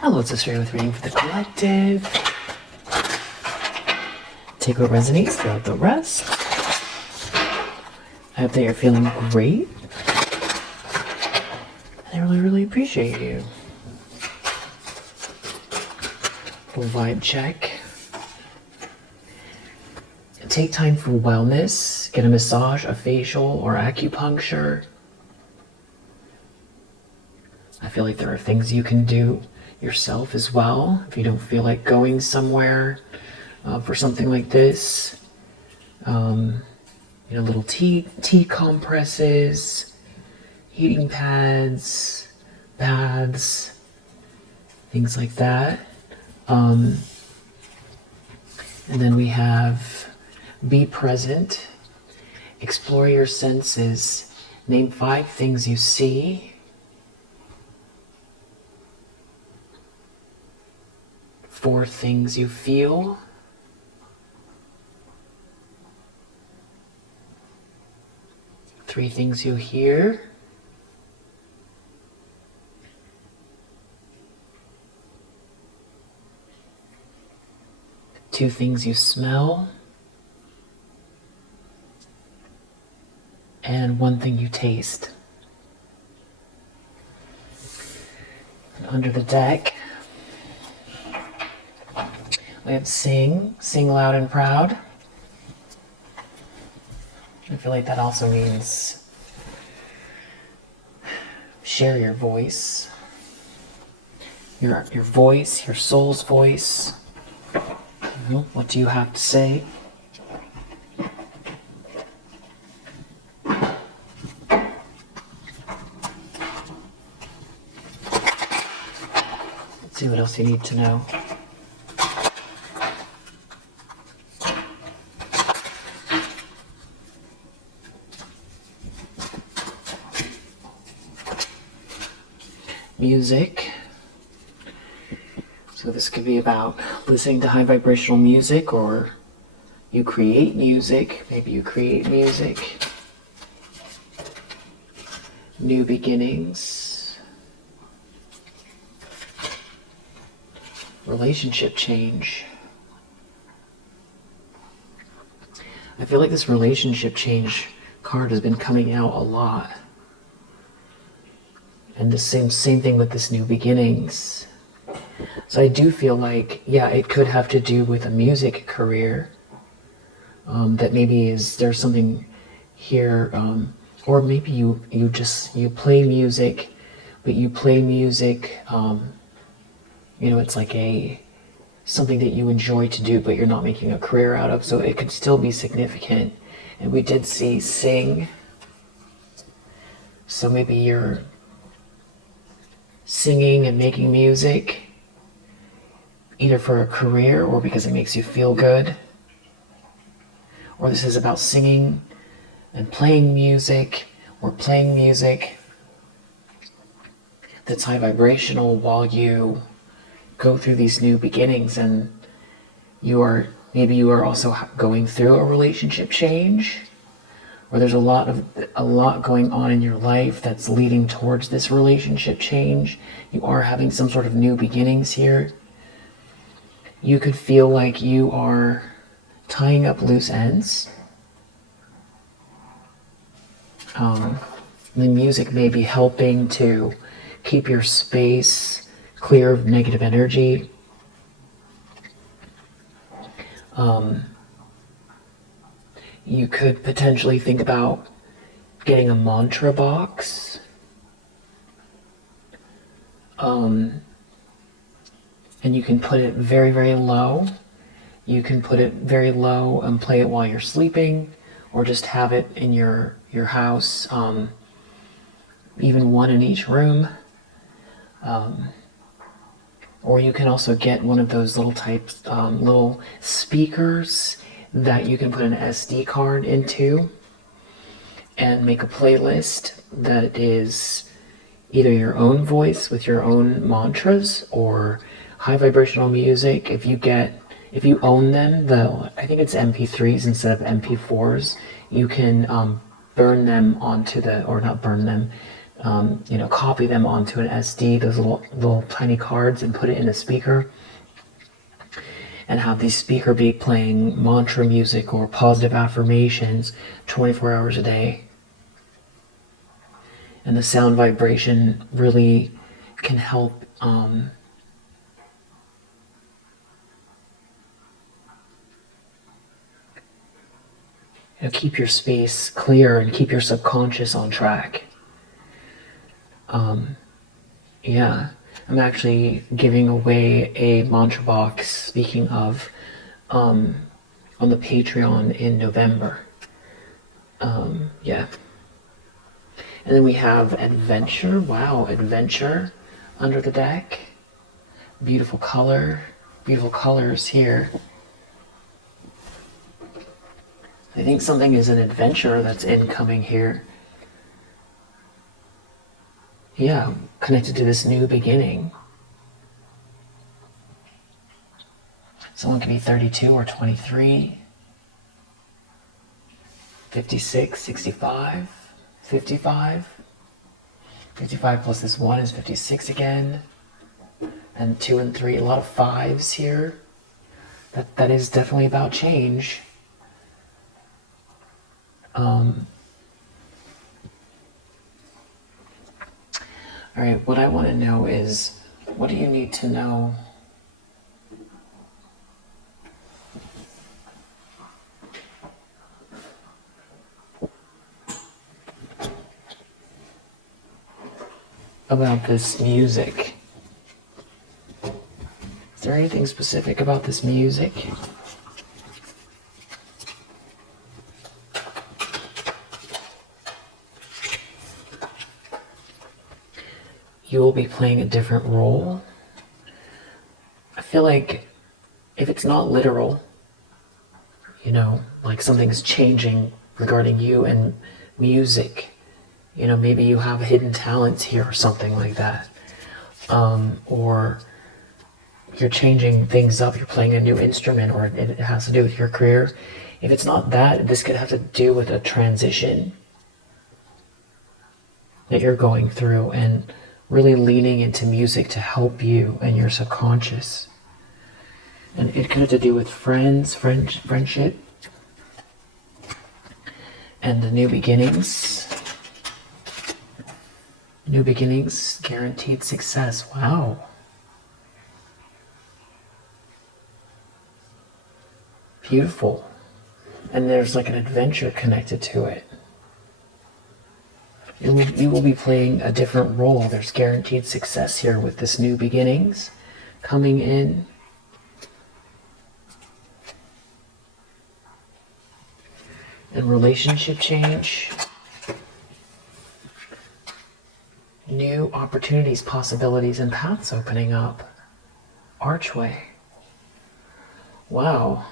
Hello, it's Australia with Reading for the Collective. Take what resonates, throw out the rest. I hope that you're feeling great. And I really, really appreciate you. Little vibe check. Take time for wellness. Get a massage, a facial, or acupuncture. I feel like there are things you can do yourself as well if you don't feel like going somewhere for something like this. Little tea compresses, heating pads, baths, things like that. And then we have be present, explore your senses, name 5 things you see, 4 things you feel, 3 things you hear, 2 things you smell, and 1 thing you taste. And under the deck, we have sing loud and proud. I feel like that also means share your voice. Your voice, your soul's voice. What do you have to say? Let's see what else you need to know. Music. So this could be about listening to high vibrational music, or you create music. Maybe you create music. New beginnings. Relationship change. I feel like this relationship change card has been coming out a lot. And the same thing with this new beginnings. So I do feel like, yeah, it could have to do with a music career. That maybe there's something here, or maybe you play music, but you play music, it's like something that you enjoy to do, but you're not making a career out of. So it could still be significant. And we did see sing. So maybe you're singing and making music, either for a career or because it makes you feel good. Or this is about singing and playing music, or playing music that's high vibrational while you go through these new beginnings, and you are also going through a relationship change, or there's a lot going on in your life that's leading towards this relationship change. You are having some sort of new beginnings here. You could feel like you are tying up loose ends. The music may be helping to keep your space clear of negative energy. You could potentially think about getting a mantra box. And you can put it very, very low. You can put it very low and play it while you're sleeping, or just have it in your house, even one in each room. Or you can also get one of those little speakers that you can put an SD card into and make a playlist that is either your own voice with your own mantras or high vibrational music. If you own them, I think it's MP3s instead of MP4s, you can burn them onto or not burn them, copy them onto an SD, those little tiny cards, and put it in a speaker, and have the speaker be playing mantra music or positive affirmations 24 hours a day. And the sound vibration really can help keep your space clear and keep your subconscious on track. Yeah, I'm actually giving away a mantra box, speaking of, on the Patreon in November. Yeah. And then we have Adventure. Wow, Adventure under the deck. Beautiful color. Beautiful colors here. I think something is an adventure that's incoming here. Yeah, connected to this new beginning. Someone could be 32 or 23, 56, 65, 55. 55 plus this 1 is 56 again. And 2 and 3, a lot of 5s here. That is definitely about change. All right, what I want to know is, what do you need to know about this music? Is there anything specific about this music? You will be playing a different role. I feel like if it's not literal, like something's changing regarding you and music, maybe you have hidden talents here or something like that. Or you're changing things up, you're playing a new instrument, or it has to do with your career. If it's not that, this could have to do with a transition that you're going through, and really leaning into music to help you and your subconscious. And it could have to do with friendship, and the new beginnings. New beginnings, guaranteed success. Wow. Beautiful. And there's like an adventure connected to it. You will be playing a different role. There's guaranteed success here with this new beginnings coming in. And relationship change. New opportunities, possibilities, and paths opening up. Archway. Wow.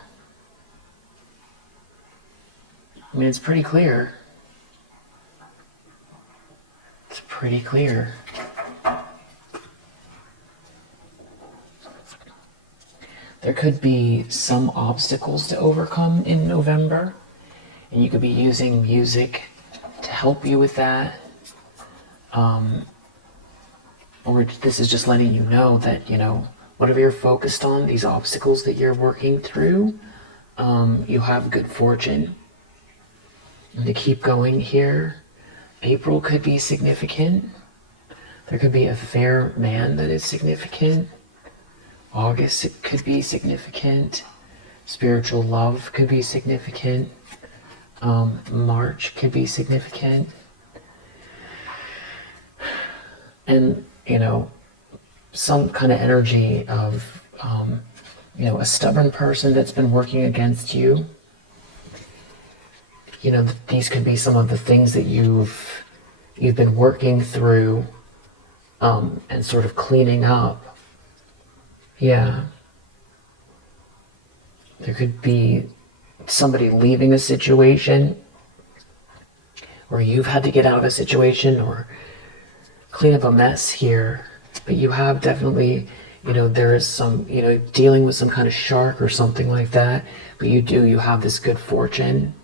I mean, it's pretty clear. It's pretty clear. There could be some obstacles to overcome in November, and you could be using music to help you with that. Or this is just letting you know that, whatever you're focused on, these obstacles that you're working through, you have good fortune. And to keep going here, April could be significant. There could be a fair man that is significant. August, it could be significant. Spiritual love could be significant. March could be significant. And, some kind of energy of, a stubborn person that's been working against you. These could be some of the things that you've been working through, and sort of cleaning up. Yeah. There could be somebody leaving a situation, or you've had to get out of a situation or clean up a mess here. But you have definitely, there is some, dealing with some kind of shark or something like that. But you have this good fortune.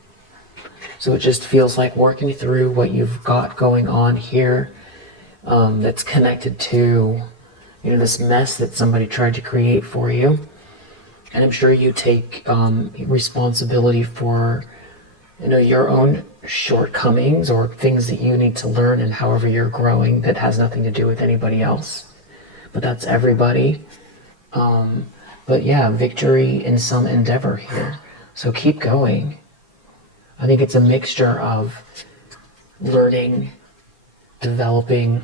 So it just feels like working through what you've got going on here that's connected to, this mess that somebody tried to create for you. And I'm sure you take responsibility for, your own shortcomings or things that you need to learn, and however you're growing that has nothing to do with anybody else. But that's everybody. But yeah, victory in some endeavor here. So keep going. I think it's a mixture of learning, developing,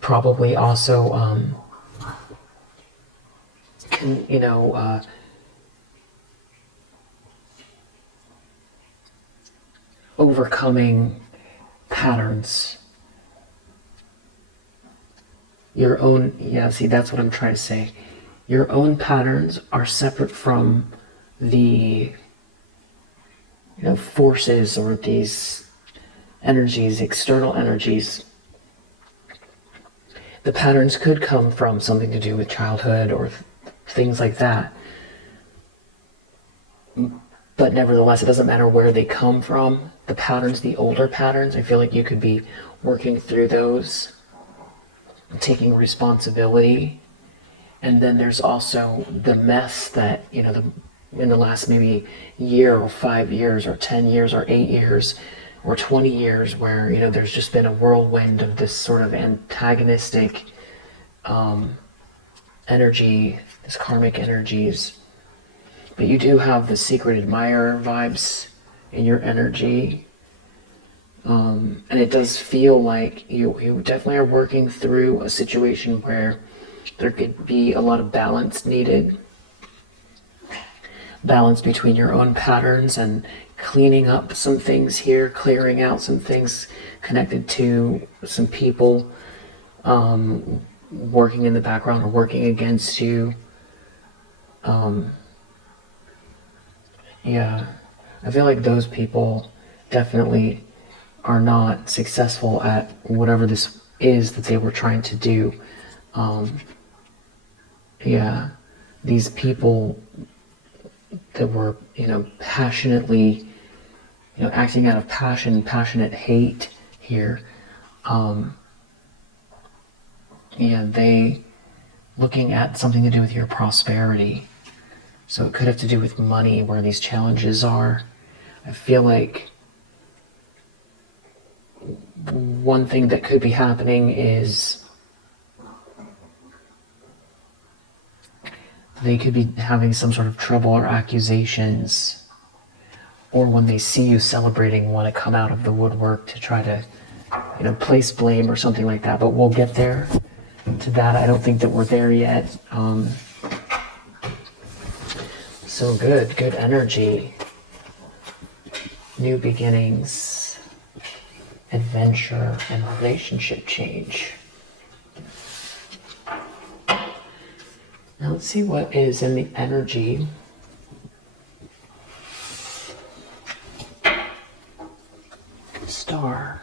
probably also, overcoming patterns. Your own, that's what I'm trying to say. Your own patterns are separate from the, forces or these energies, external energies. The patterns could come from something to do with childhood or things like that. But nevertheless, it doesn't matter where they come from. The patterns, the older patterns, I feel like you could be working through those, taking responsibility. And then there's also the mess that, in the last maybe year or 5 years or 10 years or 8 years or 20 years where, there's just been a whirlwind of this sort of antagonistic energy, this karmic energies. But you do have the secret admirer vibes in your energy. And it does feel like you definitely are working through a situation where there could be a lot of balance needed. Balance between your own patterns and cleaning up some things here, clearing out some things connected to some people working in the background or working against you. I feel like those people definitely are not successful at whatever this is that they were trying to do. These people that were, passionately, acting out of passion, passionate hate here. They looking at something to do with your prosperity. So it could have to do with money, where these challenges are. I feel like one thing that could be happening is they could be having some sort of trouble or accusations, or when they see you celebrating, want to come out of the woodwork to try to, place blame or something like that. But we'll get there to that. I don't think that we're there yet. So good energy, new beginnings, adventure, and relationship change. Now let's see what is in the energy star.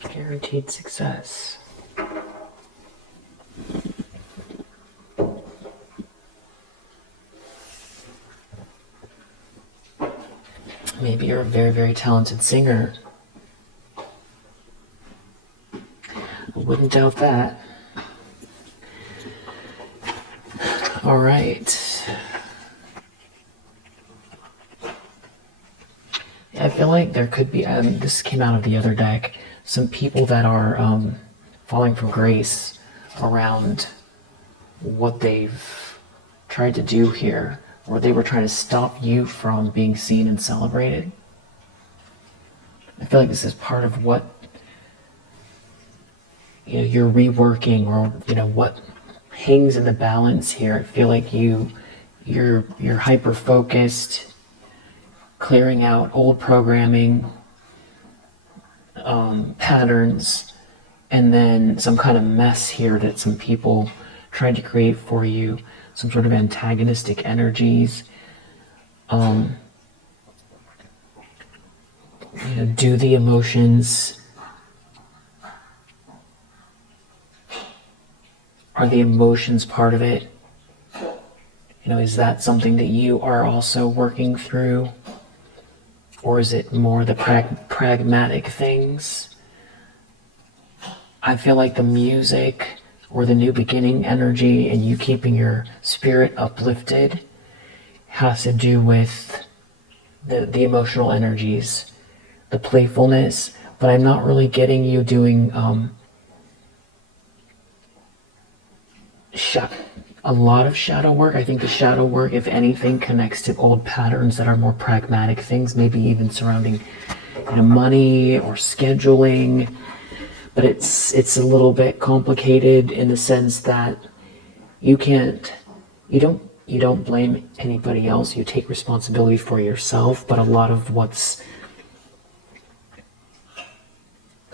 Guaranteed success. Maybe you're a very, very talented singer. I wouldn't doubt that. All right. I feel like there could be, this came out of the other deck, some people that are falling from grace around what they've tried to do here, or they were trying to stop you from being seen and celebrated. I feel like this is part of what you're reworking, or what hangs in the balance here. I feel like you're hyper focused, clearing out old programming, patterns, and then some kind of mess here that some people tried to create for you, some sort of antagonistic energies. Do the emotions, are the emotions part of it? Is that something that you are also working through? Or is it more the pragmatic things? I feel like the music or the new beginning energy and you keeping your spirit uplifted has to do with the emotional energies, the playfulness, but I'm not really getting you doing a lot of shadow work. I think the shadow work, if anything, connects to old patterns that are more pragmatic things, maybe even surrounding money or scheduling. But it's a little bit complicated in the sense that you don't blame anybody else. You take responsibility for yourself, but a lot of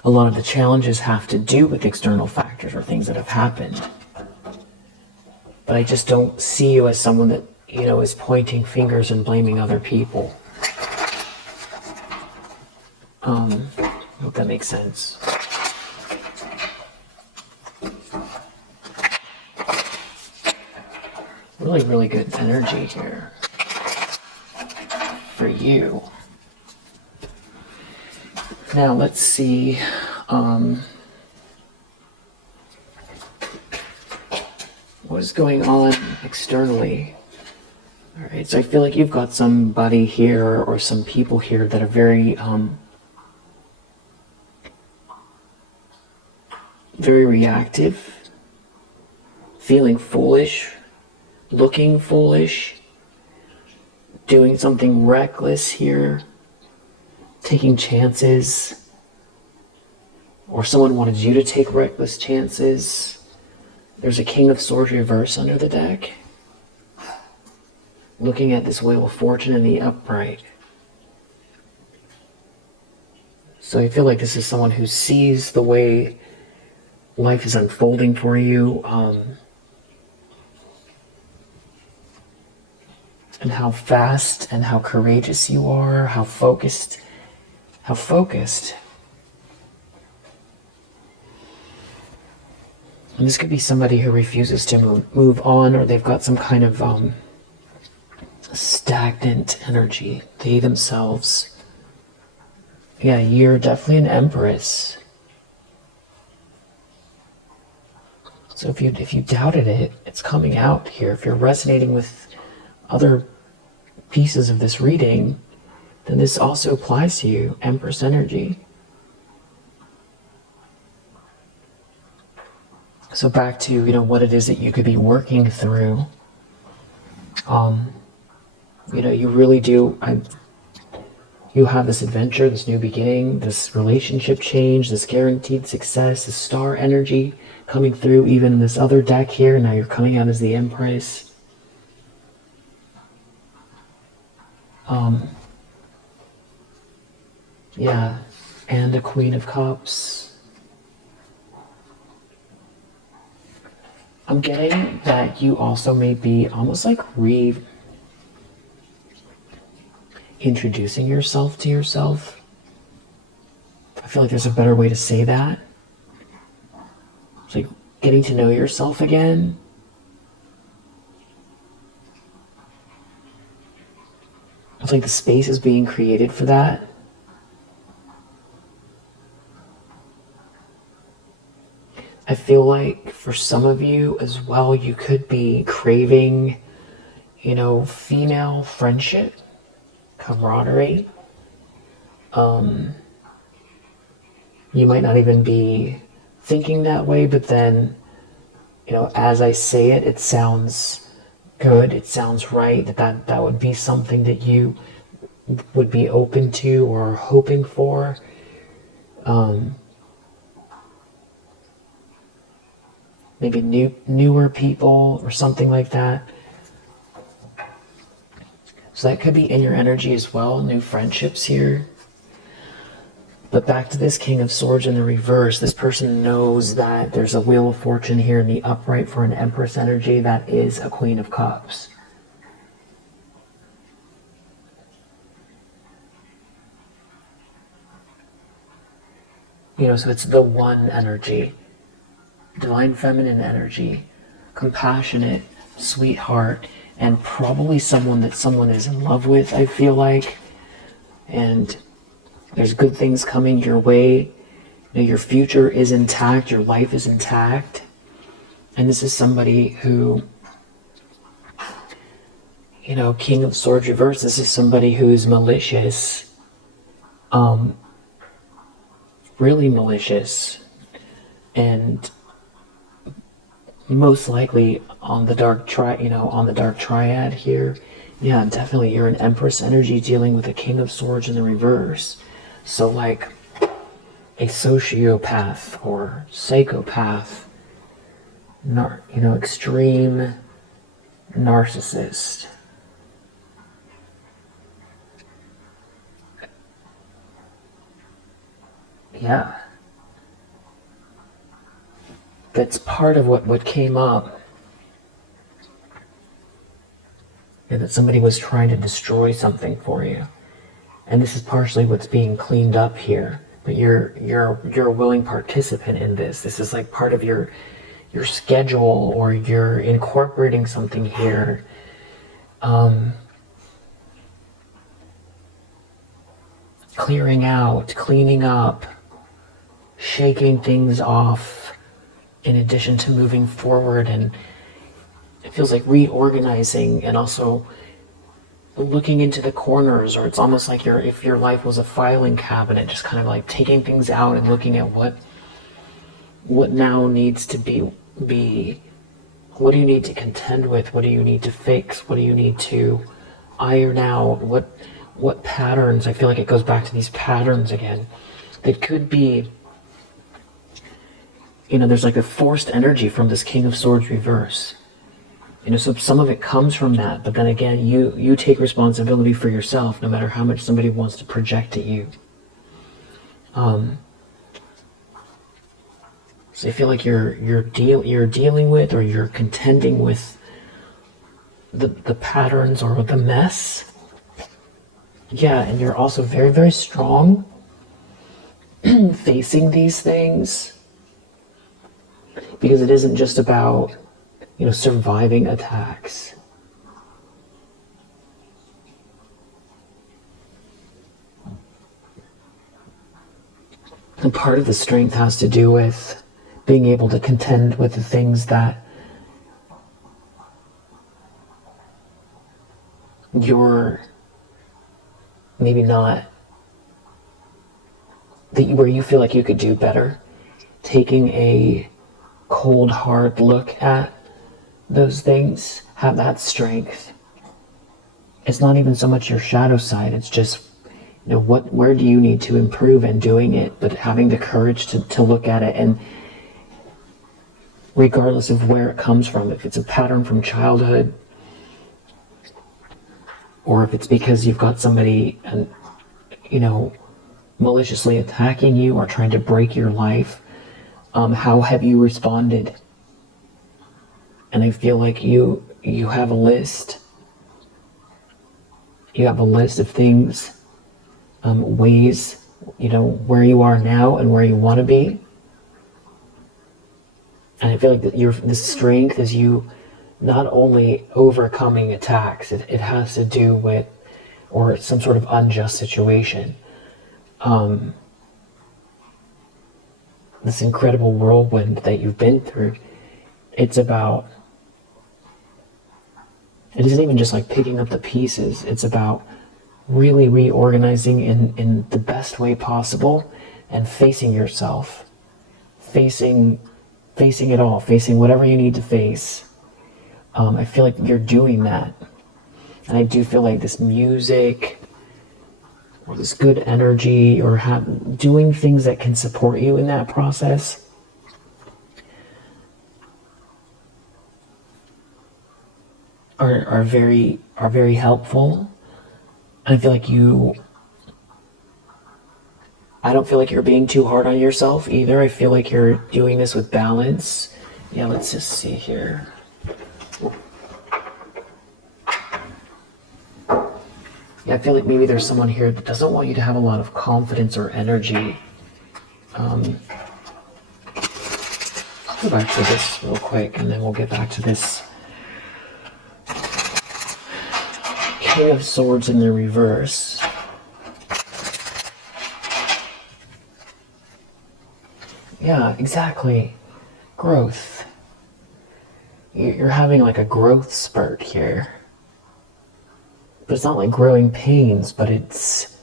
the challenges have to do with external factors or things that have happened. But I just don't see you as someone that, is pointing fingers and blaming other people. I hope that makes sense. Really, really good energy here for you. Now let's see. What is going on externally? All right, so I feel like you've got somebody here or some people here that are very, very reactive, feeling foolish, looking foolish, doing something reckless here, taking chances, or someone wanted you to take reckless chances. There's a King of Swords reverse under the deck. Looking at this Wheel of Fortune in the upright. So I feel like this is someone who sees the way life is unfolding for you, and how fast and how courageous you are, how focused. And this could be somebody who refuses to move on, or they've got some kind of stagnant energy. They themselves. Yeah, you're definitely an Empress. So if you doubted it, it's coming out here. If you're resonating with other pieces of this reading, then this also applies to you, Empress energy. So back to, what it is that you could be working through. You really do, you have this adventure, this new beginning, this relationship change, this guaranteed success, this star energy coming through even in this other deck here. Now you're coming out as the Empress. Yeah, and a Queen of Cups. I'm getting that you also may be almost like introducing yourself to yourself. I feel like there's a better way to say that. It's like getting to know yourself again. It's like the space is being created for that. I feel like for some of you as well, you could be craving, female friendship, camaraderie. You might not even be thinking that way, but then, as I say it, it sounds good, it sounds right, that would be something that you would be open to or hoping for. Maybe newer people or something like that. So that could be in your energy as well, new friendships here. But back to this King of Swords in the reverse, this person knows that there's a Wheel of Fortune here in the upright for an Empress energy that is a Queen of Cups. So it's the one energy. Divine feminine energy, compassionate, sweetheart, and probably someone that someone is in love with, I feel like. And there's good things coming your way. You know, your future is intact, your life is intact. And this is somebody who, you know, King of Swords reversed, this is somebody who's malicious, really malicious, and most likely on the dark triad here. Yeah, definitely you're an Empress energy dealing with a King of Swords in the reverse. So like a sociopath or psychopath, extreme narcissist. Yeah. That's part of what came up. And that somebody was trying to destroy something for you. And this is partially what's being cleaned up here. But you're a willing participant in this. This is like part of your schedule, or you're incorporating something here. Clearing out, cleaning up, shaking things off, in addition to moving forward. And it feels like reorganizing, and also looking into the corners, or it's almost like if your life was a filing cabinet, just kind of like taking things out and looking at what now needs to be, what do you need to contend with, what do you need to fix, what do you need to iron out, what patterns. I feel like it goes back to these patterns again. That could be, there's like a forced energy from this King of Swords reverse. So some of it comes from that, but then again, you take responsibility for yourself, no matter how much somebody wants to project at you. So I feel like you're dealing with, or you're contending with the patterns or the mess. Yeah, and you're also very, very strong facing these things, because it isn't just about surviving attacks. And part of the strength has to do with being able to contend with the things that you're maybe not, where you feel like you could do better. Taking a cold, hard look at those things, have that strength. It's not even so much your shadow side, it's just where do you need to improve, and doing it, but having the courage to look at it, and regardless of where it comes from, if it's a pattern from childhood, or if it's because you've got somebody maliciously attacking you or trying to break your life, how have you responded? And I feel like you have a list. You have a list of things, ways, where you are now and where you want to be. And I feel like the strength is you not only overcoming attacks, it has to do with, or some sort of unjust situation. This incredible whirlwind that you've been through, it isn't even just like picking up the pieces. It's about really reorganizing in the best way possible, and facing yourself, facing it all, facing whatever you need to face. I feel like you're doing that. And I do feel like this music, or this good energy, or doing things that can support you in that process, are very helpful. And I feel like I don't feel like you're being too hard on yourself either. I feel like you're doing this with balance. Yeah, let's just see here. Yeah, I feel like maybe there's someone here that doesn't want you to have a lot of confidence or energy. I'll go back to this real quick, and then we'll get back to this King of Swords in the reverse. Yeah, exactly. Growth. You're having like a growth spurt here. But it's not like growing pains, but it's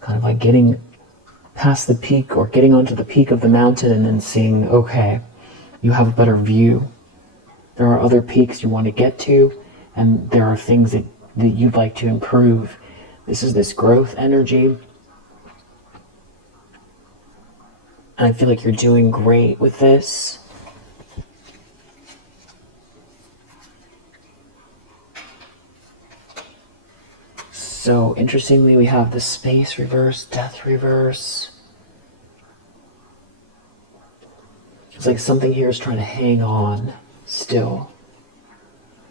kind of like getting past the peak or getting onto the peak of the mountain and then seeing, okay, you have a better view. There are other peaks you want to get to, and there are things that you'd like to improve. This is this growth energy. And I feel like you're doing great with this. So interestingly, we have the space reverse, death reverse. It's like something here is trying to hang on still.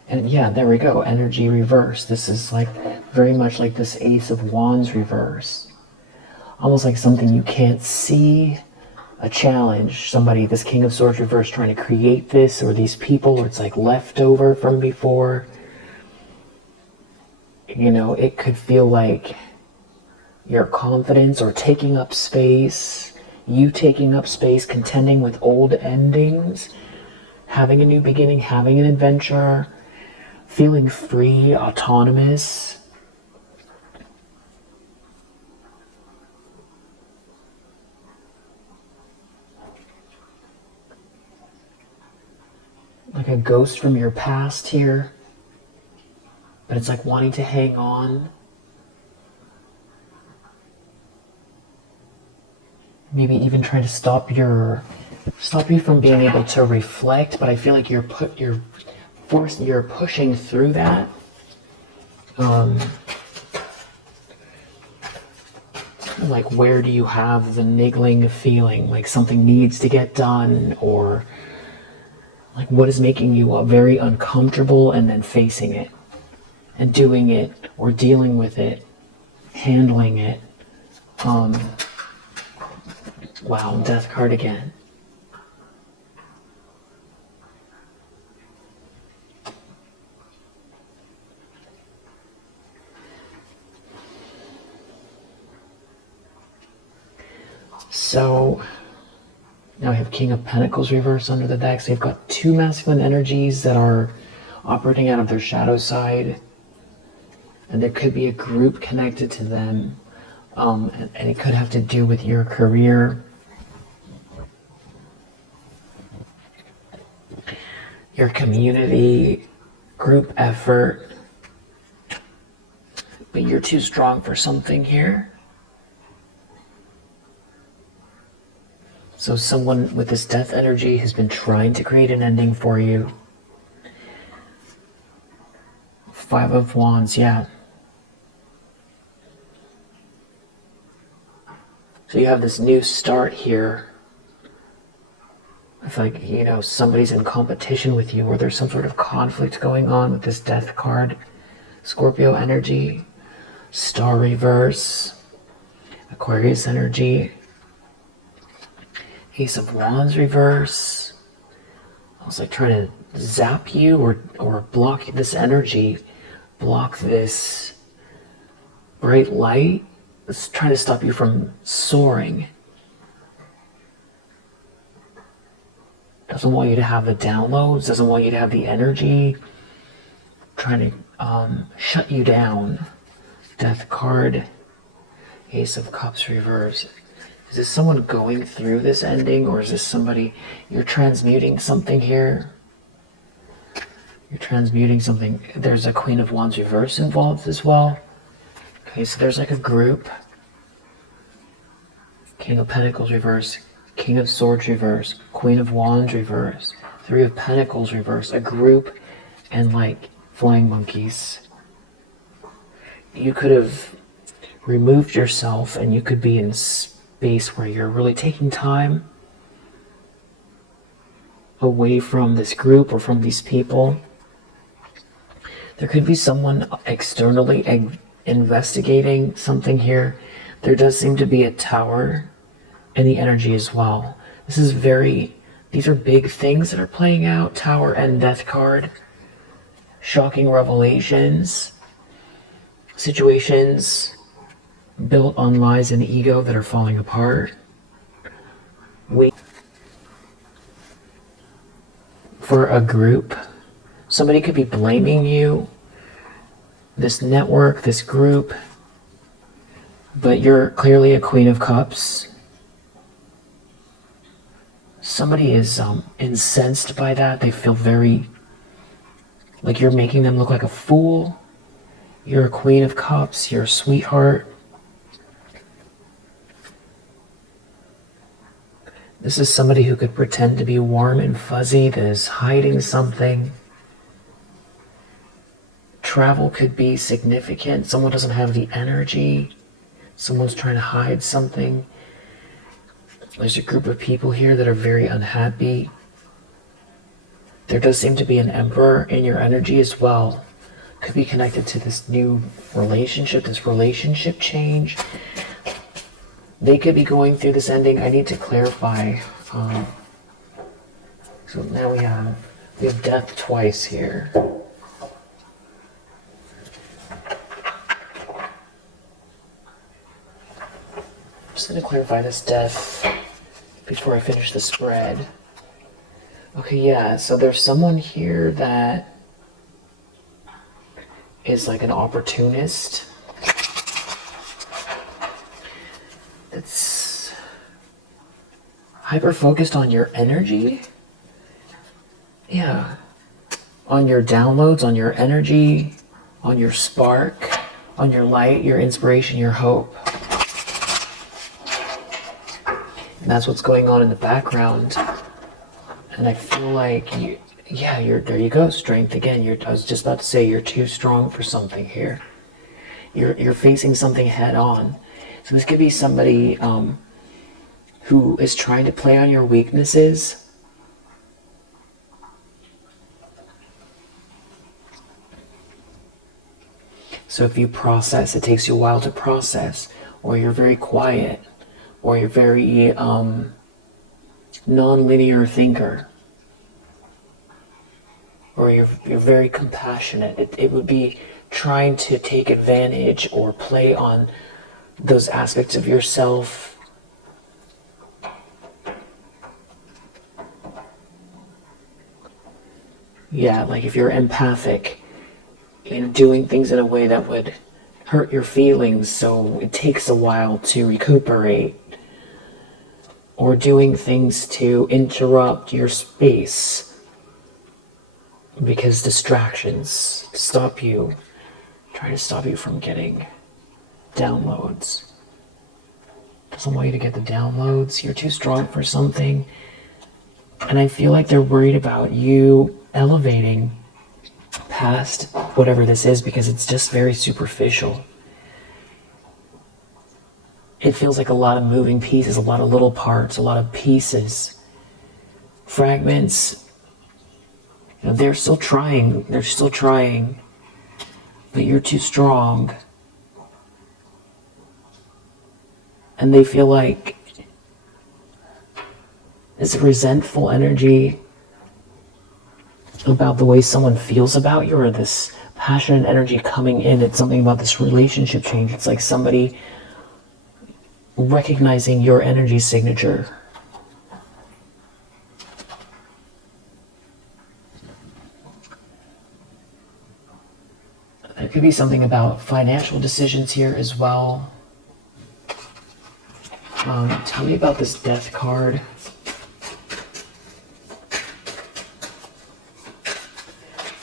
And yeah, there we go, energy reverse. This is like very much like this Ace of Wands reverse. Almost like something you can't see, a challenge. Somebody, this King of Swords reverse, trying to create this, or these people, or it's like leftover from before. You know, it could feel like your confidence or taking up space, you taking up space, contending with old endings, having a new beginning, having an adventure, feeling free, autonomous. Like a ghost from your past here, but it's like wanting to hang on. Maybe even try to stop you from being able to reflect, but I feel like you're pushing through that. Like, where do you have the niggling feeling like something needs to get done, or like what is making you very uncomfortable, and then facing it and doing it or dealing with it, handling it. Wow, death card again. So now we have King of Pentacles reverse under the deck. So you've got two masculine energies that are operating out of their shadow side. And there could be a group connected to them. And it could have to do with your career, your community, group effort. But you're too strong for something here. So someone with this death energy has been trying to create an ending for you. Five of Wands, yeah. So you have this new start here. I feel like, you know, somebody's in competition with you, or there's some sort of conflict going on with this death card. Scorpio energy, Star reverse, Aquarius energy, Ace of Wands reverse. I was like trying to zap you or block this energy, block this bright light. It's trying to stop you from soaring. Doesn't want you to have the downloads, doesn't want you to have the energy, trying to shut you down. Death card, Ace of Cups reverse. Is this someone going through this ending, or is this somebody, you're transmuting something here? You're transmuting something. There's a Queen of Wands reverse involved as well. Okay, so there's like a group. King of Pentacles reverse, King of Swords reverse, Queen of Wands reverse, Three of Pentacles reverse, a group, and like flying monkeys. You could have removed yourself and you could be in space where you're really taking time away from this group or from these people. There could be someone externally investigating something here. There does seem to be a tower in the energy as well. These are big things that are playing out. Tower and Death card. Shocking revelations. Situations built on lies and ego that are falling apart. wait for a group. Somebody could be blaming you, this network, this group, but you're clearly a Queen of Cups. Somebody is incensed by that. They feel very like you're making them look like a fool. You're a Queen of Cups. You're a sweetheart. This is somebody who could pretend to be warm and fuzzy that is hiding something. Travel could be significant. Someone doesn't have the energy. Someone's trying to hide something. There's a group of people here that are very unhappy. There does seem to be an emperor in your energy as well. Could be connected to this new relationship, this relationship change. They could be going through this ending. I need to clarify. So now we have death twice here. I'm just going to clarify this death before I finish the spread. Okay, yeah, so there's someone here that is like an opportunist. That's hyper-focused on your energy. Yeah. On your downloads, on your energy, on your spark, on your light, your inspiration, your hope. And that's what's going on in the background. And I feel like, there you go, strength again. I was just about to say, you're too strong for something here. You're facing something head on. So this could be somebody who is trying to play on your weaknesses. So if you process, it takes you a while to process, or you're very quiet, or you're very non-linear thinker, or you're very compassionate. It would be trying to take advantage or play on those aspects of yourself. Yeah, like if you're empathic, doing things in a way that would hurt your feelings, so it takes a while to recuperate, or doing things to interrupt your space because distractions try to stop you from getting downloads. Doesn't want you to get the downloads. You're too strong for something. And I feel like they're worried about you elevating past whatever this is because it's just very superficial. It feels like a lot of moving pieces, a lot of little parts, a lot of pieces, fragments. They're still trying, but you're too strong. And they feel like it's a resentful energy about the way someone feels about you, or this passionate energy coming in. It's something about this relationship change. It's like somebody recognizing your energy signature. There could be something about financial decisions here as well. Tell me about this death card.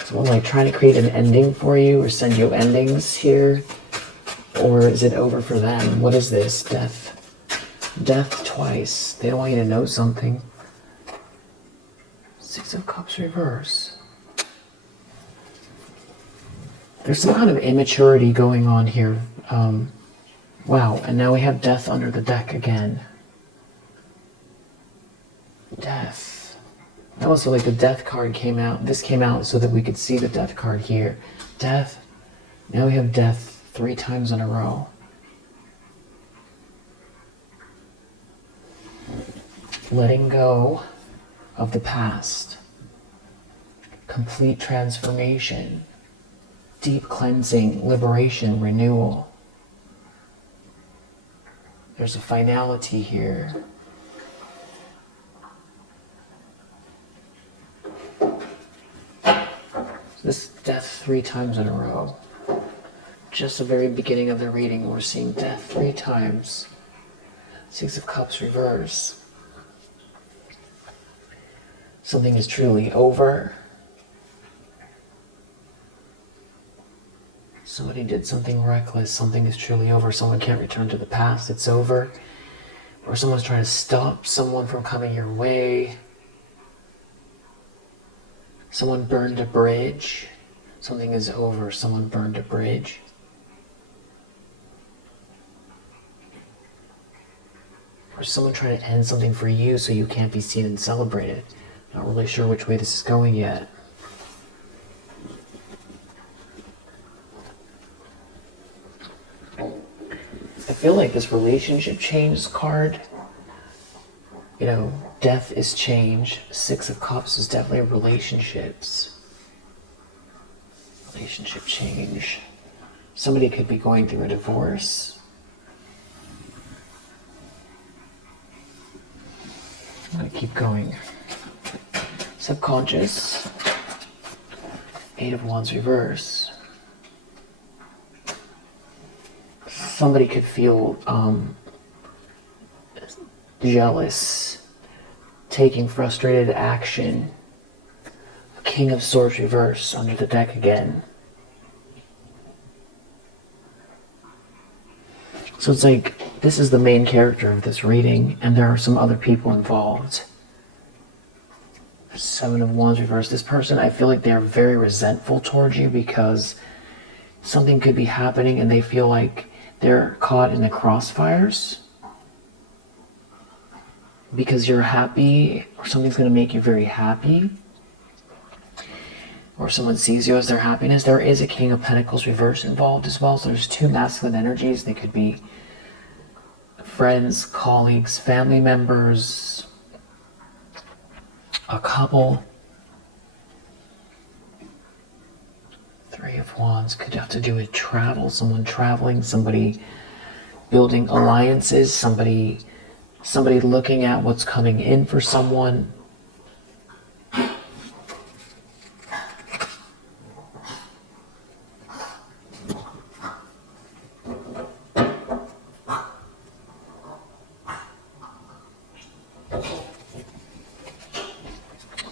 So I'm like trying to create an ending for you or send you endings here. Or is it over for them? What is this? Death twice. They don't want you to know something. Six of Cups reverse. There's some kind of immaturity going on here. Wow, and now we have death under the deck again. Death. That was like the death card came out. This came out so that we could see the death card here. Death. Now we have death 3 times in a row. Letting go of the past. Complete transformation. Deep cleansing, liberation, renewal. There's a finality here. This death 3 times in a row. Just the very beginning of the reading, we're seeing death 3 times. 6 of Cups reverse. Something is truly over. Somebody did something reckless. Something is truly over. Someone can't return to the past. It's over. Or someone's trying to stop someone from coming your way. Someone burned a bridge. Something is over. Someone burned a bridge. Or someone trying to end something for you so you can't be seen and celebrated. Not really sure which way this is going yet. I feel like this relationship change card, you know, death is change. 6 of Cups is definitely relationships. Relationship change. Somebody could be going through a divorce. I'm going to keep going. Subconscious. 8 of Wands reverse. Somebody could feel jealous, taking frustrated action. King of Swords reverse under the deck again. So it's like this is the main character of this reading, and there are some other people involved. 7 of Wands reverse. This person, I feel like they're very resentful towards you because something could be happening and they feel like they're caught in the crossfires because you're happy or something's going to make you very happy or someone sees you as their happiness. There is a King of Pentacles reverse involved as well. So there's 2 masculine energies. They could be friends, colleagues, family members, a couple. 3 of Wands could have to do with travel, someone traveling, somebody building alliances, somebody looking at what's coming in for someone.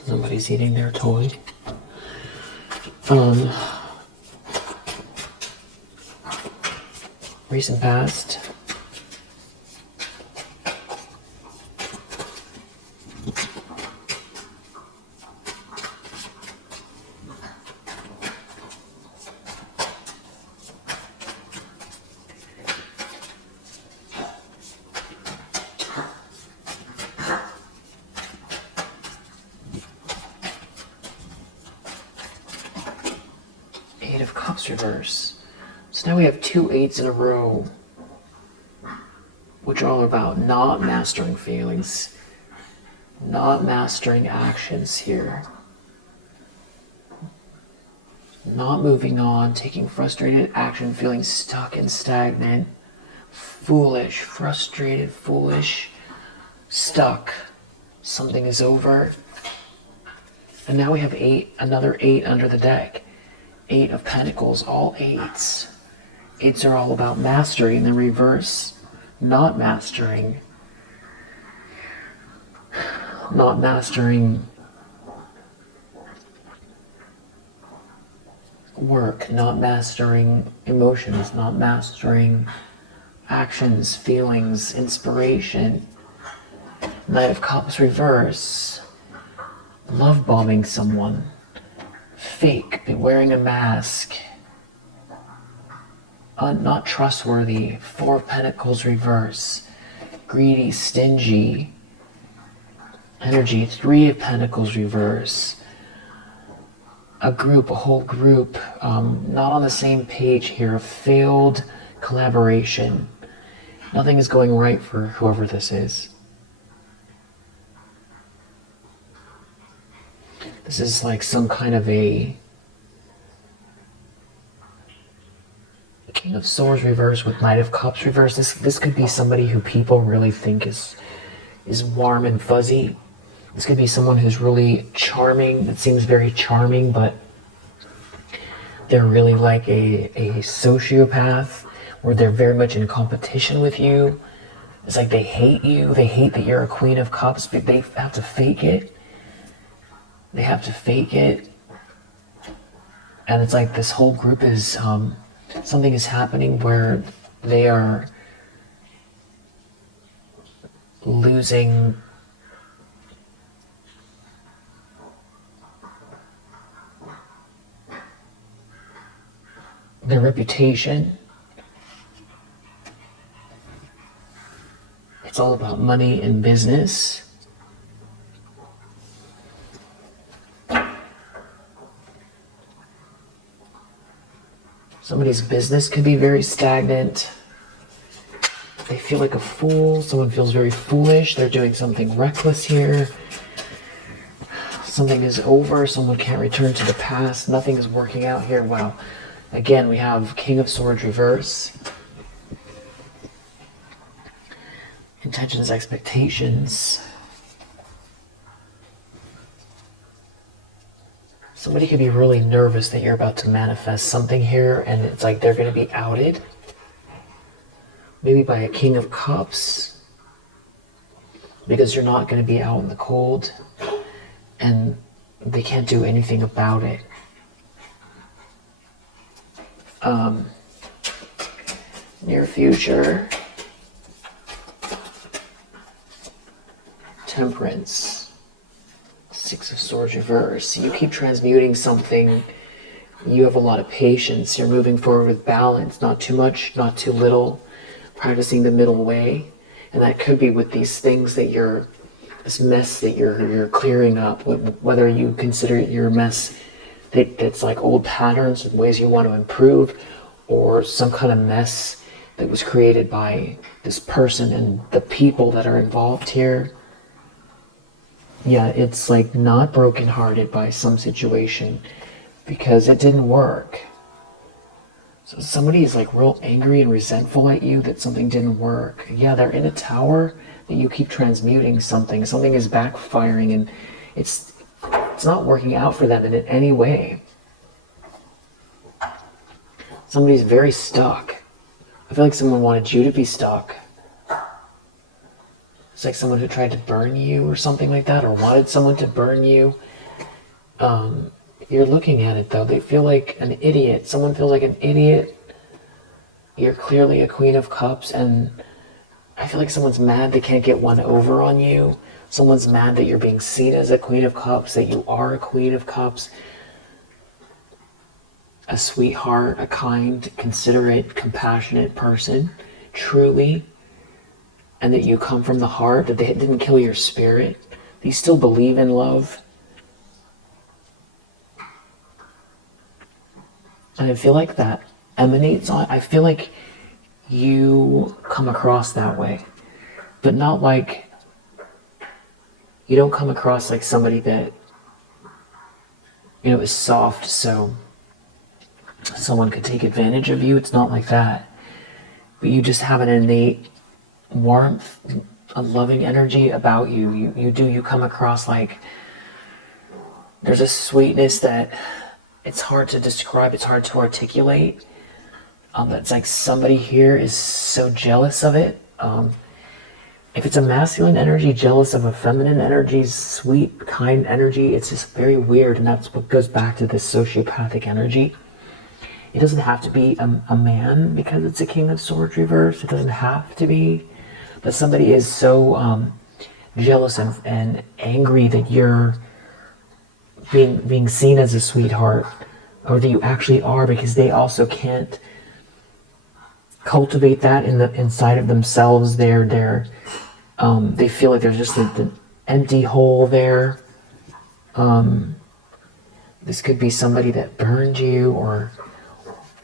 Somebody's eating their toy. Recent past. Eight of Cups reverse. So now we have 2 8s in a row, which are all about not mastering feelings, not mastering actions here, not moving on, taking frustrated action, feeling stuck and stagnant, foolish, frustrated, foolish, stuck. Something is over. And now we have 8, another 8 under the deck. 8 of Pentacles, all 8s. 8s are all about mastery, and the reverse, not mastering. Not mastering work, not mastering emotions, not mastering actions, feelings, inspiration. Knight of Cups reverse. Love bombing someone. Fake, wearing a mask. Not trustworthy. 4 of Pentacles reverse. Greedy, stingy energy. 3 of Pentacles reverse. A group, a whole group, not on the same page here. Failed collaboration. Nothing is going right for whoever this is. This is like some kind of a King of Swords reverse with Knight of Cups reverse. This could be somebody who people really think is warm and fuzzy. This could be someone who's really charming, that seems very charming, but they're really like a sociopath, where they're very much in competition with you. It's like they hate you. They hate that you're a Queen of Cups, but they have to fake it. They have to fake it. And it's like this whole group is, something is happening where they are losing their reputation. It's all about money and business. Somebody's business could be very stagnant. They feel like a fool. Someone feels very foolish. They're doing something reckless here. Something is over. Someone can't return to the past. Nothing is working out here. Wow. Again, we have King of Swords reverse. Intentions, expectations. Somebody could be really nervous that you're about to manifest something here, and it's like they're going to be outed. Maybe by a King of Cups, because you're not going to be out in the cold, and they can't do anything about it. Near future. Temperance. Six of Swords reverse. You keep transmuting something. You have a lot of patience. You're moving forward with balance. Not too much, not too little. Practicing the middle way. And that could be with these things that you're, this mess that you're clearing up. Whether you consider it your mess that's like old patterns and ways you want to improve, or some kind of mess that was created by this person and the people that are involved here. Yeah, it's like not brokenhearted by some situation because it didn't work. So somebody is like real angry and resentful at you that something didn't work. Yeah, they're in a tower that you keep transmuting something. Something is backfiring and it's not working out for them in any way. Somebody's very stuck. I feel like someone wanted you to be stuck. It's like someone who tried to burn you or something like that, or wanted someone to burn you. You're looking at it though. They feel like an idiot. Someone feels like an idiot. You're clearly a Queen of Cups, and I feel like someone's mad they can't get one over on you. Someone's mad that you're being seen as a Queen of Cups, that you are a Queen of Cups. A sweetheart, a kind, considerate, compassionate person, truly. And that you come from the heart, that they didn't kill your spirit. That you still believe in love. And I feel like that emanates on, I feel like you come across that way. But not like, you don't come across like somebody that, is soft so someone could take advantage of you. It's not like that. But you just have an innate warmth, a loving energy about you. You come across like there's a sweetness that it's hard to describe, it's hard to articulate. That's like somebody here is so jealous of it. If it's a masculine energy jealous of a feminine energy, sweet, kind energy, it's just very weird, and that's what goes back to this sociopathic energy. It doesn't have to be a man because it's a King of Swords reverse. It doesn't have to be. But somebody is so jealous and angry that you're being seen as a sweetheart, or that you actually are, because they also can't cultivate that inside of themselves. They feel like there's just an empty hole there. This could be somebody that burned you or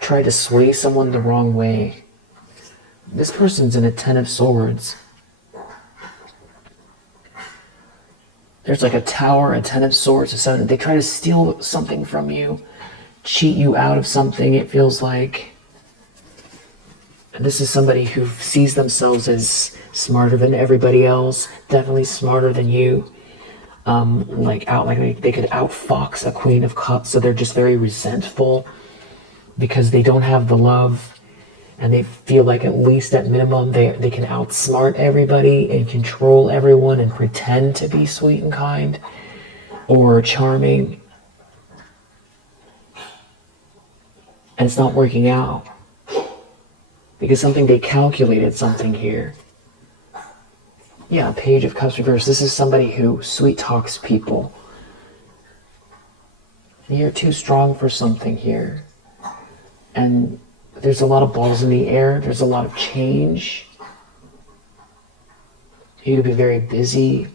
tried to sway someone the wrong way. This person's in a 10 of Swords. There's like a Tower, a 10 of Swords, a 7. They try to steal something from you, cheat you out of something, it feels like. And this is somebody who sees themselves as smarter than everybody else, definitely smarter than you. Like they could outfox a Queen of Cups, so they're just very resentful. because they don't have the love, and they feel like at least at minimum they can outsmart everybody and control everyone and pretend to be sweet and kind or charming, and it's not working out because something they calculated something here. Yeah, Page of Cups reversed. This is somebody who sweet talks people. And you're too strong for something here. And there's a lot of balls in the air. There's a lot of change. You could be very busy.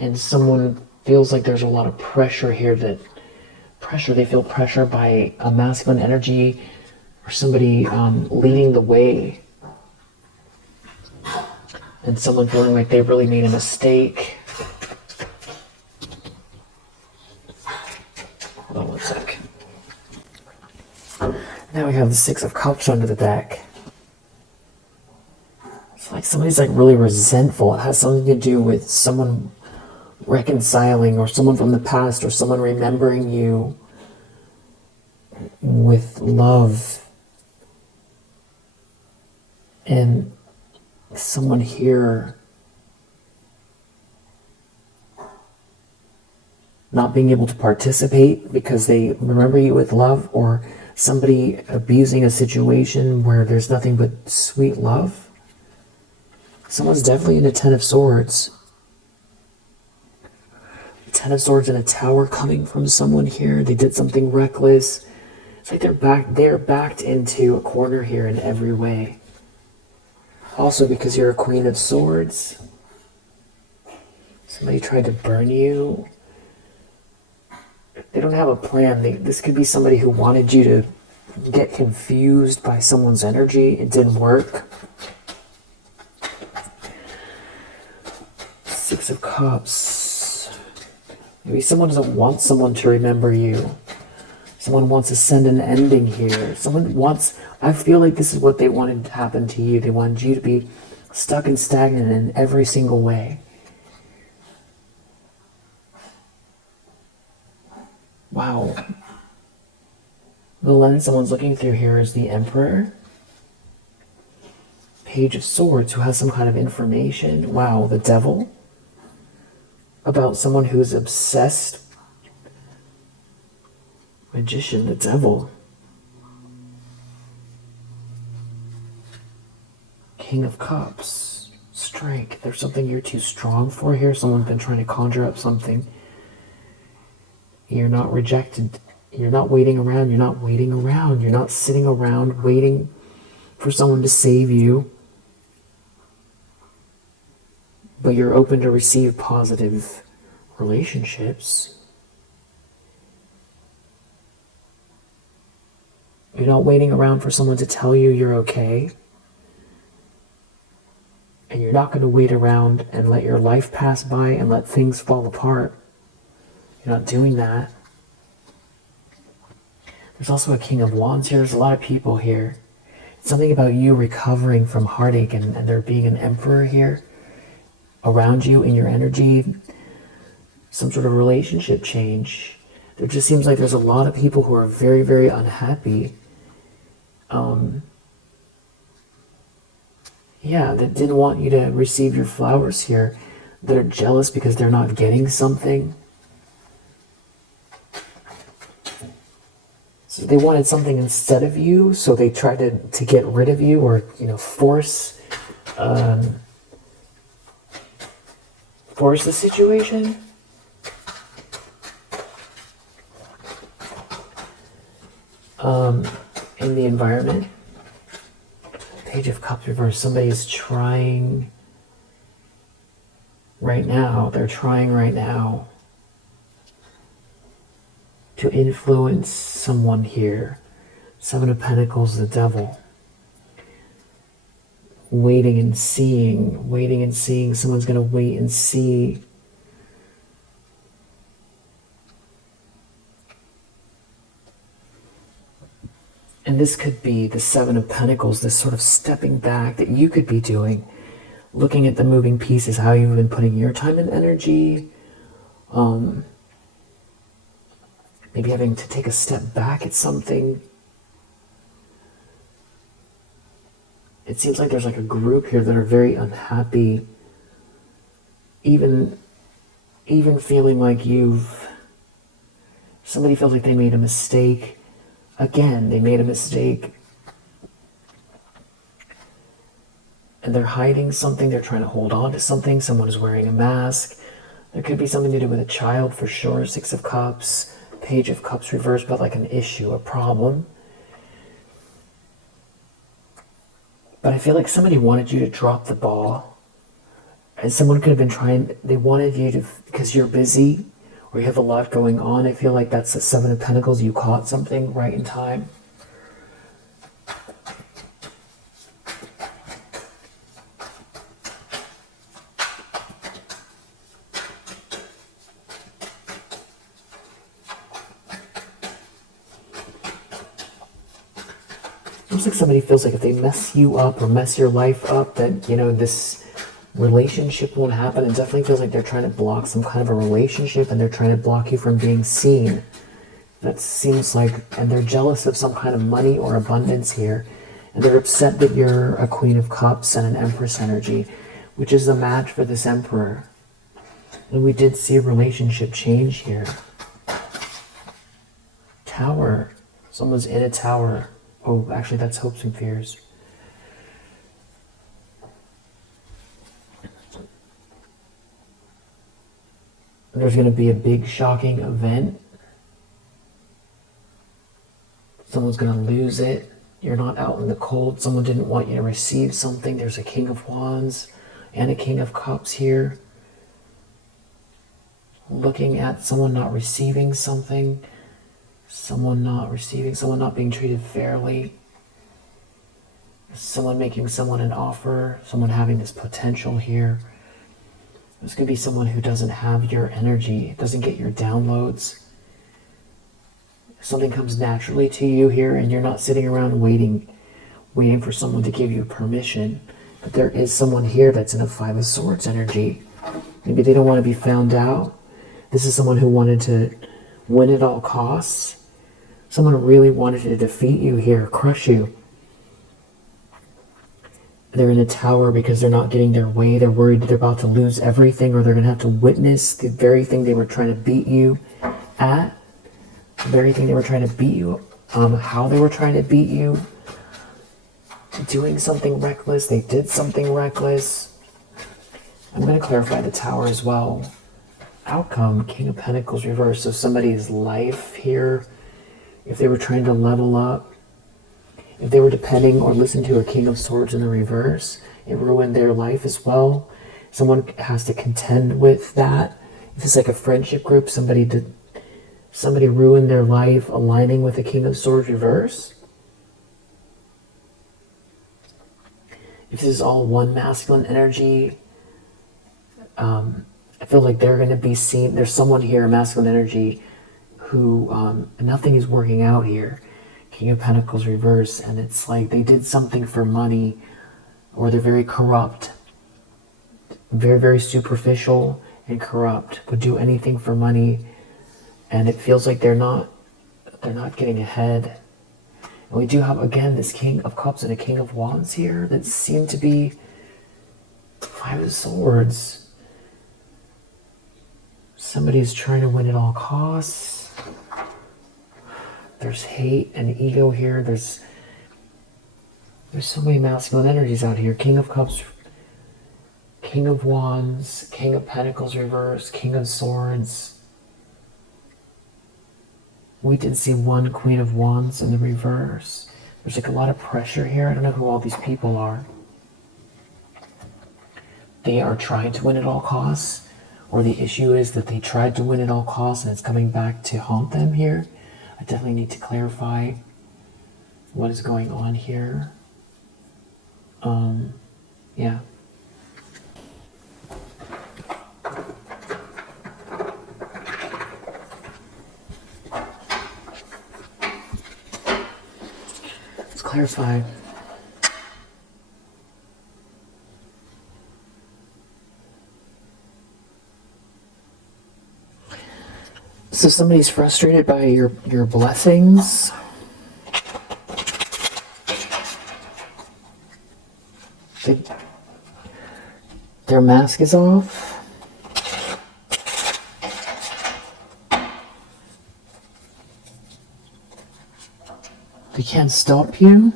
And someone feels like there's a lot of pressure here, they feel pressure by a masculine energy or somebody leading the way. And someone feeling like they really made a mistake. Hold on one sec. Now we have the Six of Cups under the deck. It's like somebody's like really resentful. It has something to do with someone reconciling, or someone from the past, or someone remembering you with love. And someone here not being able to participate because they remember you with love, or somebody abusing a situation where there's nothing but sweet love. Someone's definitely in a Ten of Swords. Ten of Swords and a Tower coming from someone here. They did something reckless. It's like they're backed into a corner here in every way. Also, because you're a Queen of Swords, somebody tried to burn you. They don't have a plan. This could be somebody who wanted you to get confused by someone's energy. It didn't work. Six of Cups. Maybe someone doesn't want someone to remember you. Someone wants to send an ending here. I feel like this is what they wanted to happen to you. They wanted you to be stuck and stagnant in every single way. Wow. The lens someone's looking through here is the Emperor. Page of Swords, who has some kind of information. Wow, the Devil. About someone who's obsessed. Magician, the Devil. King of Cups. Strength. There's something you're too strong for here. Someone's been trying to conjure up something. You're not rejected. You're not waiting around. You're not waiting around. You're not sitting around waiting for someone to save you. But you're open to receive positive relationships. You're not waiting around for someone to tell you you're okay. And you're not going to wait around and let your life pass by and let things fall apart. You're not doing that. There's also a King of Wands here. There's a lot of people here. It's something about you recovering from heartache, and there being an Emperor here around you in your energy. Some sort of relationship change. There just seems like there's a lot of people who are very, very unhappy. That didn't want you to receive your flowers here. That are jealous because they're not getting something. So they wanted something instead of you, so they tried to get rid of you, or force the situation. In the environment. Page of Cups reversed. Somebody is trying right now. They're trying right now to influence someone here. Seven of Pentacles, the Devil. Waiting and seeing. Waiting and seeing. Someone's going to wait and see. And this could be the Seven of Pentacles, this sort of stepping back that you could be doing. Looking at the moving pieces, how you've been putting your time and energy. maybe having to take a step back at something. It seems like there's like a group here that are very unhappy, even feeling like somebody feels like they made a mistake. Again, they made a mistake and they're hiding something. They're trying to hold on to something. Someone is wearing a mask. There could be something to do with a child for sure. Six of Cups, Page of Cups reversed, but like an issue, a problem. But I feel like somebody wanted you to drop the ball. And someone could have been trying, they wanted you to, because you're busy or you have a lot going on. I feel like that's the Seven of Pentacles. You caught something right in time. It's like somebody feels like if they mess you up or mess your life up, that, you know, this relationship won't happen. It definitely feels like they're trying to block some kind of a relationship and they're trying to block you from being seen. That seems like, and they're jealous of some kind of money or abundance here. And they're upset that you're a Queen of Cups and an Empress energy, which is a match for this Emperor. And we did see a relationship change here. Tower. Someone's in a tower. Oh, actually, that's hopes and fears. There's going to be a big, shocking event. Someone's going to lose it. You're not out in the cold. Someone didn't want you to receive something. There's a King of Wands and a King of Cups here. Looking at someone not receiving something. Someone not receiving, someone not being treated fairly. Someone making someone an offer. Someone having this potential here. There's going to be someone who doesn't have your energy, doesn't get your downloads. Something comes naturally to you here and you're not sitting around waiting for someone to give you permission. But there is someone here that's in a Five of Swords energy. Maybe they don't want to be found out. This is someone who wanted to win at all costs. Someone really wanted to defeat you here, crush you. They're in a tower because they're not getting their way. They're worried they're about to lose everything, or they're going to have to witness the very thing they were trying to beat you at. The very thing they were trying to beat you, how they were trying to beat you. Doing something reckless. They did something reckless. I'm going to clarify the tower as well. Outcome, King of Pentacles reversed. So somebody's life here, if they were trying to level up, if they were depending or listening to a King of Swords in the reverse, it ruined their life as well. Someone has to contend with that. If it's like a friendship group, somebody ruined their life aligning with the King of Swords reverse. If this is all one masculine energy, I feel like they're going to be seen. There's someone here, masculine energy, who nothing is working out here. King of Pentacles reverse, and it's like they did something for money, or they're very corrupt, very, very superficial and corrupt, would do anything for money, and it feels like they're not getting ahead. And we do have, again, this King of Cups and a King of Wands here that seem to be Five of Swords. Somebody's trying to win at all costs. There's hate and ego here. There's so many masculine energies out here. King of Cups, King of Wands, King of Pentacles reverse, King of Swords. We did see one Queen of Wands in the reverse. There's like a lot of pressure here. I don't know who all these people are. They are trying to win at all costs, or the issue is that they tried to win at all costs and it's coming back to haunt them here. I definitely need to clarify what is going on here. Yeah. Let's clarify. So somebody's frustrated by your blessings. Their mask is off. They can't stop you.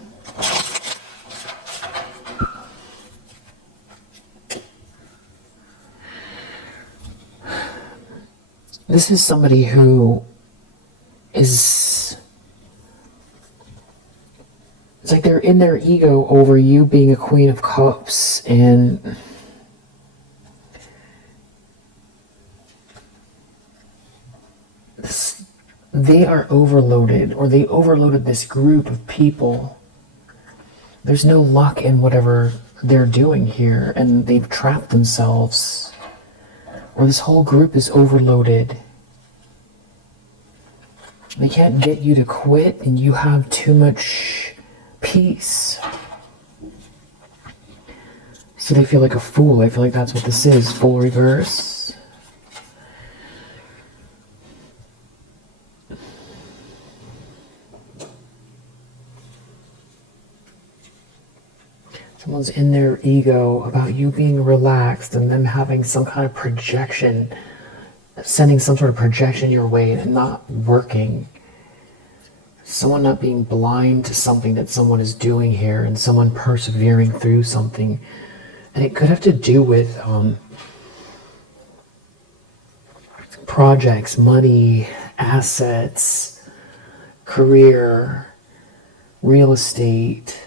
This is somebody who is, it's like they're in their ego over you being a Queen of Cups, and they are overloaded, or they overloaded this group of people. There's no luck in whatever they're doing here, and they've trapped themselves. Or this whole group is overloaded. They can't get you to quit, and you have too much peace. So they feel like a fool. I feel like that's what this is. Full reverse. Someone's in their ego about you being relaxed and them having some kind of projection, sending some sort of projection your way and not working. Someone not being blind to something that someone is doing here, and someone persevering through something. And it could have to do with projects, money, assets, career, real estate,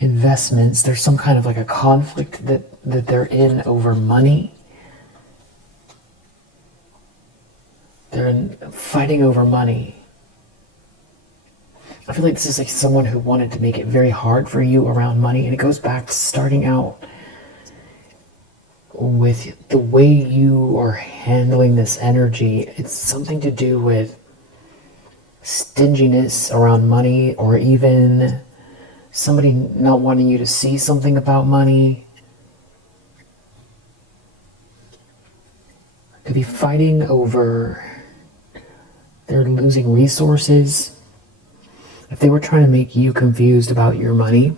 investments. There's some kind of like a conflict that they're in over money. They're fighting over money. I feel like this is like someone who wanted to make it very hard for you around money, and it goes back to starting out with the way you are handling this energy. It's something to do with stinginess around money, or even somebody not wanting you to see something about money. Could be fighting over, they're losing resources. If they were trying to make you confused about your money,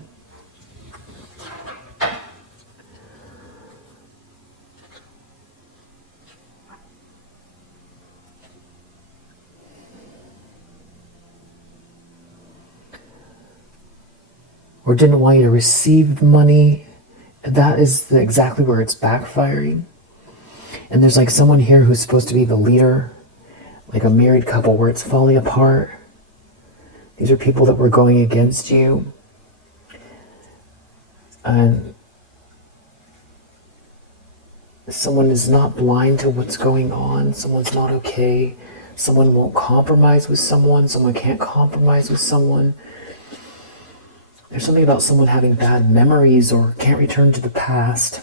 or didn't want you to receive the money, that is exactly where it's backfiring. And there's like someone here who's supposed to be the leader, like a married couple where it's falling apart. These are people that were going against you. And someone is not blind to what's going on. Someone's not okay. Someone won't compromise with someone. Someone can't compromise with someone. There's something about someone having bad memories or can't return to the past.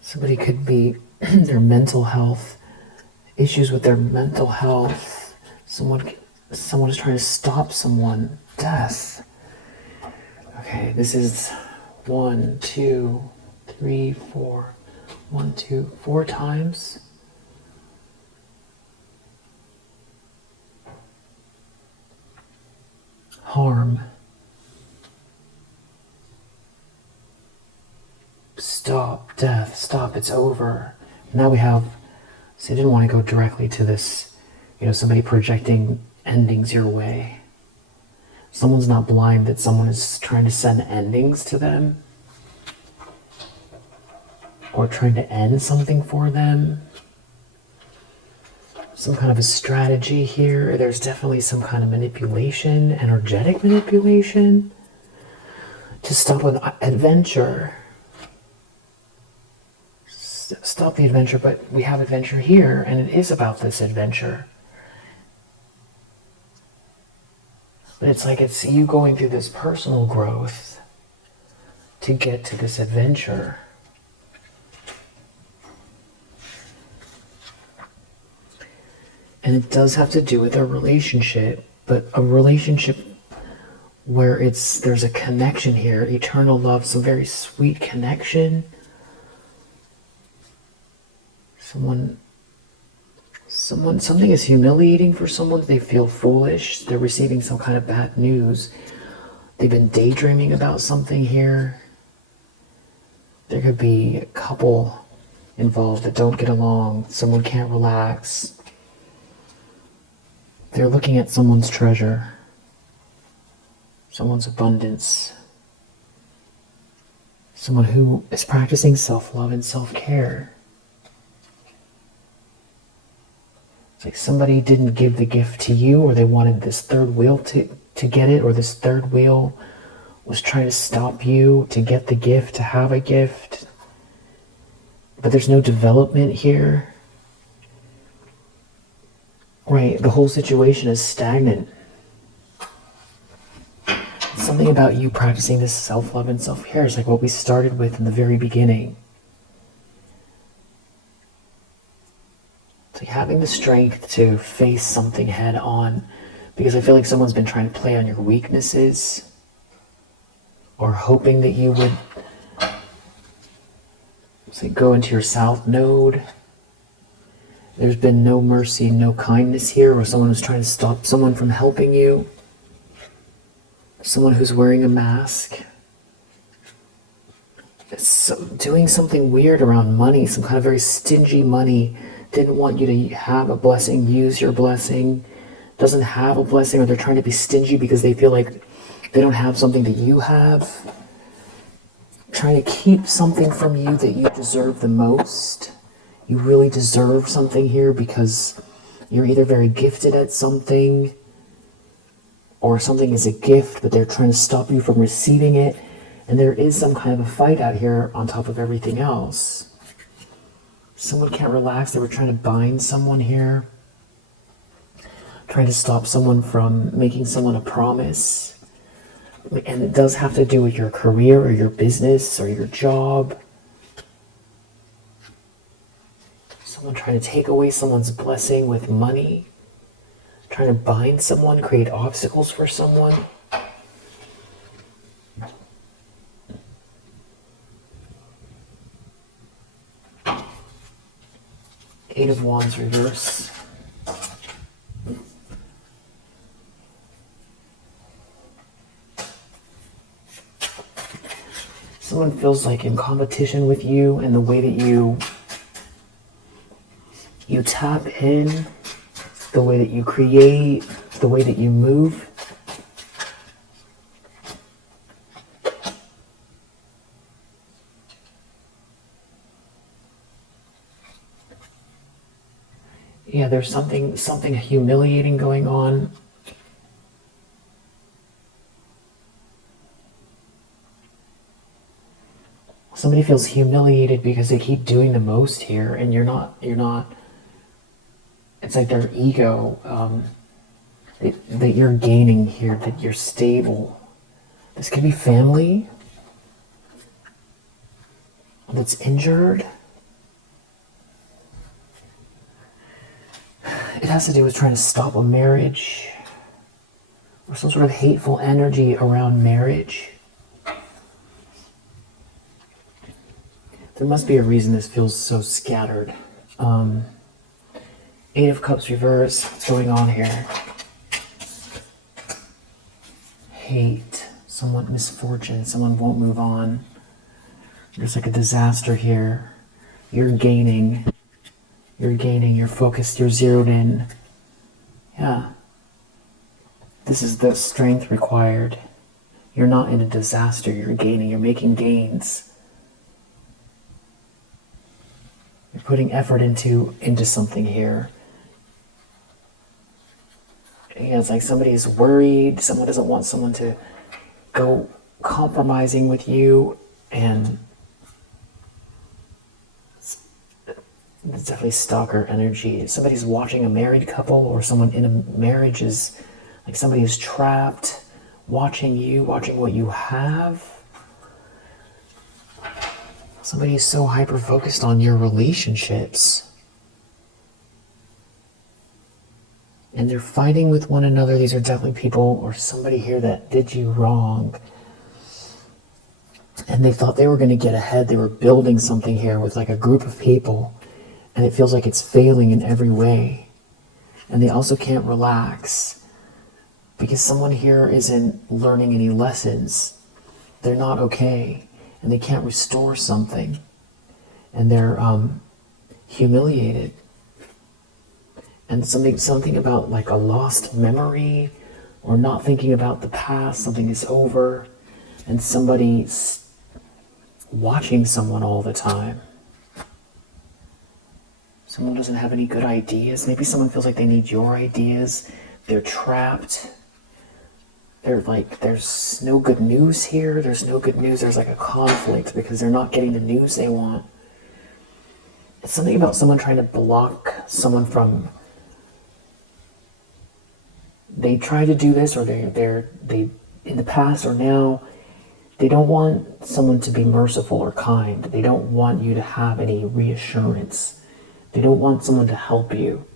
Somebody could be their mental health, issues with their mental health. Someone is trying to stop someone. Death. Okay, this is 1, 2, 3, 4. 1, 2, 4 times. Harm. Stop. Death. Stop. It's over. Now we have, so I didn't want to go directly to this, somebody projecting endings your way. Someone's not blind that someone is trying to send endings to them, or trying to end something for them. Some kind of a strategy here. There's definitely some kind of manipulation, energetic manipulation, to stop an adventure. Stop the adventure, but we have adventure here, and it is about this adventure. But it's like it's you going through this personal growth to get to this adventure. And it does have to do with a relationship, but a relationship where there's a connection here, eternal love, some very sweet connection. Something is humiliating for someone. They feel foolish. They're receiving some kind of bad news. They've been daydreaming about something here. There could be a couple involved that don't get along. Someone can't relax. They're looking at someone's treasure, someone's abundance, someone who is practicing self-love and self-care. It's like somebody didn't give the gift to you, or they wanted this third wheel to get it, or this third wheel was trying to stop you to get the gift, to have a gift. But there's no development here. Right, the whole situation is stagnant. Something about you practicing this self-love and self-care is like what we started with in the very beginning. It's like having the strength to face something head on, because I feel like someone's been trying to play on your weaknesses, or hoping that you would, say, go into your south node. There's been no mercy, no kindness here, or someone who's trying to stop someone from helping you. Someone who's wearing a mask. It's doing something weird around money, some kind of very stingy money. Didn't want you to have a blessing, use your blessing. Doesn't have a blessing, or they're trying to be stingy because they feel like they don't have something that you have. Trying to keep something from you that you deserve the most. You really deserve something here because you're either very gifted at something, or something is a gift, but they're trying to stop you from receiving it. And there is some kind of a fight out here on top of everything else. Someone can't relax. They were trying to bind someone here. Trying to stop someone from making someone a promise. And it does have to do with your career or your business or your job. Someone trying to take away someone's blessing with money. Trying to bind someone, create obstacles for someone. Eight of Wands reverse. Someone feels like in competition with you, and the way that you tap in, the way that you create, the way that you move. Yeah, there's something humiliating going on. Somebody feels humiliated because they keep doing the most here, and you're not. It's like their ego, that you're gaining here, that you're stable. This could be family that's injured. It has to do with trying to stop a marriage, or some sort of hateful energy around marriage. There must be a reason this feels so scattered. Eight of Cups reverse. What's going on here? Hate. Somewhat misfortune. Someone won't move on. There's like a disaster here. You're gaining. You're focused. You're zeroed in. Yeah. This is the strength required. You're not in a disaster. You're gaining. You're making gains. You're putting effort into something here. Yeah, it's like somebody is worried. Someone doesn't want someone to go compromising with you, and it's definitely stalker energy. Somebody's watching a married couple, or someone in a marriage is like somebody is trapped, watching you, watching what you have. Somebody is so hyper-focused on your relationships. And they're fighting with one another. These are definitely people or somebody here that did you wrong. And they thought they were going to get ahead. They were building something here with like a group of people. and it feels like it's failing in every way. And they also can't relax because someone here isn't learning any lessons. They're not okay, and they can't restore something, and they're humiliated. And something about like a lost memory, or not thinking about the past, something is over, and somebody's watching someone all the time. Someone doesn't have any good ideas. Maybe someone feels like they need your ideas. They're trapped. They're like, there's no good news here. There's no good news. There's like a conflict because they're not getting the news they want. It's something about someone trying to block someone from. They try to do this, or they in the past or now, they don't want someone to be merciful or kind. They don't want you to have any reassurance. They don't want someone to help you.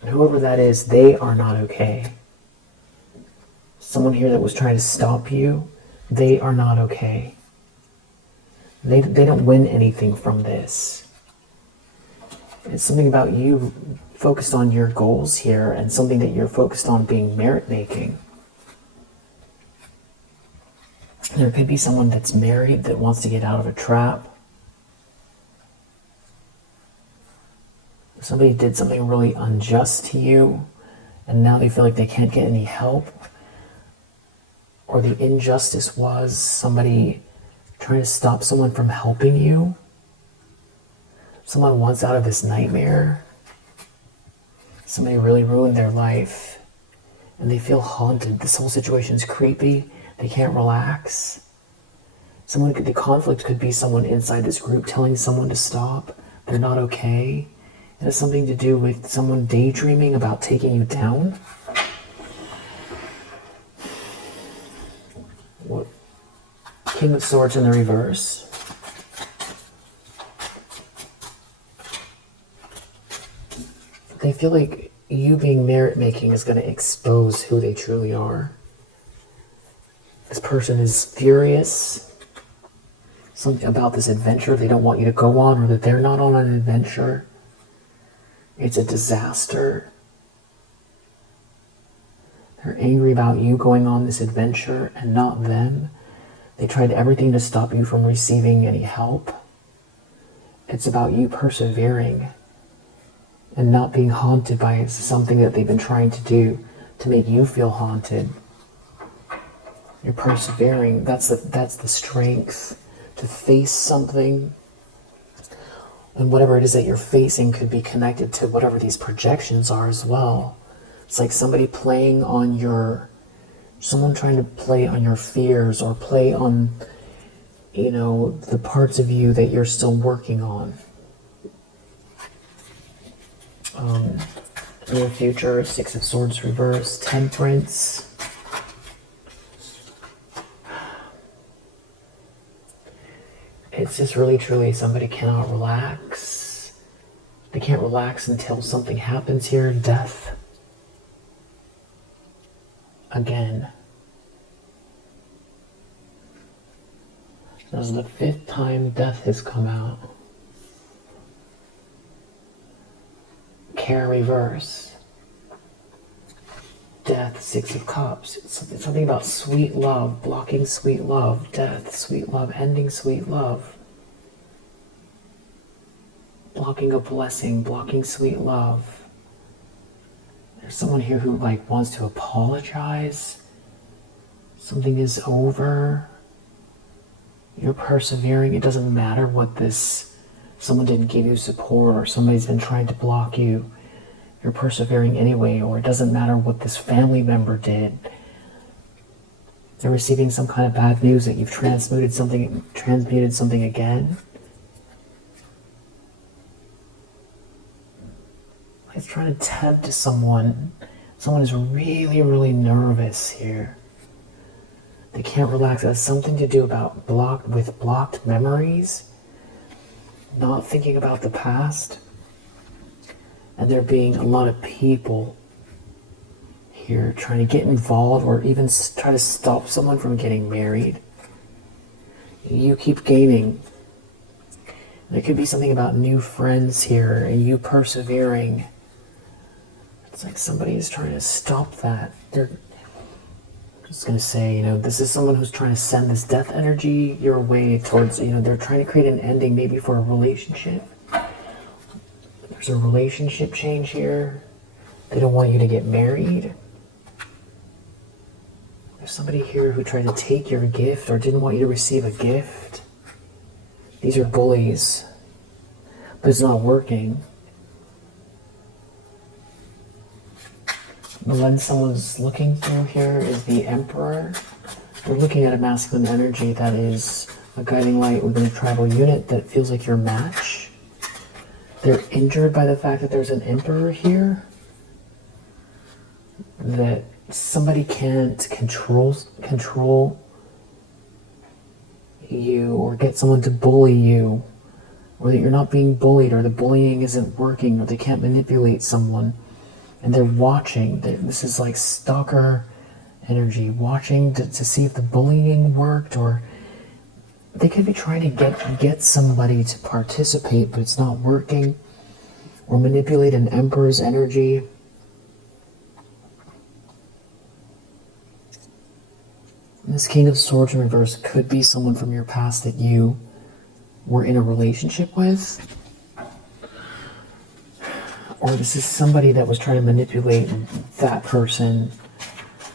And whoever that is, they are not okay. Someone here that was trying to stop you, they are not okay. They don't win anything from this. It's something about you focused on your goals here, and something that you're focused on being merit-making. There could be someone that's married that wants to get out of a trap. Somebody did something really unjust to you, and now they feel like they can't get any help. Or the injustice was somebody trying to stop someone from helping you. Someone wants out of this nightmare. Somebody really ruined their life, and they feel haunted. This whole situation is creepy. They can't relax. The conflict could be someone inside this group telling someone to stop. They're not okay. It has something to do with someone daydreaming about taking you down. What? King of Swords in the reverse. They feel like you being merit-making is going to expose who they truly are. This person is furious. Something about this adventure they don't want you to go on, or that they're not on an adventure. It's a disaster. They're angry about you going on this adventure and not them. They tried everything to stop you from receiving any help. It's about you persevering and not being haunted by something that they've been trying to do to make you feel haunted. You're persevering. That's the strength to face something. And whatever it is that you're facing could be connected to whatever these projections are as well. It's like somebody playing on someone trying to play on your fears, or play on, the parts of you that you're still working on. Near future, Six of Swords reverse, Temperance. It's just really, truly, somebody cannot relax. They can't relax until something happens here. Death. Again. This is the 5th time death has come out. Care reverse. Death, 6 of Cups. It's something about sweet love, blocking sweet love, death, sweet love, ending sweet love. Blocking a blessing, blocking sweet love. There's someone here who wants to apologize. Something is over. You're persevering. It doesn't matter what someone didn't give you support, or somebody's been trying to block you. You're persevering anyway, or it doesn't matter what this family member did. They're receiving some kind of bad news that you've transmuted something again. It's trying to tempt someone. Someone is really, really nervous here. They can't relax. It has something to do about blocked memories, not thinking about the past. And there being a lot of people here trying to get involved, or even try to stop someone from getting married. You keep gaining. There could be something about new friends here and you persevering. It's like somebody is trying to stop that. They're just going to say, this is someone who's trying to send this death energy your way towards, they're trying to create an ending maybe for a relationship. There's a relationship change here. They don't want you to get married. There's somebody here who tried to take your gift or didn't want you to receive a gift. These are bullies, but it's not working. The lens someone's looking through here is the Emperor. We're looking at a masculine energy that is a guiding light within a tribal unit that feels like your match. They're injured by the fact that there's an Emperor here. That somebody can't control you or get someone to bully you, or that you're not being bullied, or the bullying isn't working, or they can't manipulate someone. And they're watching. This is like stalker energy, watching to see if the bullying worked, or they could be trying to get somebody to participate, but it's not working, or manipulate an Emperor's energy. And this King of Swords in reverse could be someone from your past that you were in a relationship with. Or this is somebody that was trying to manipulate that person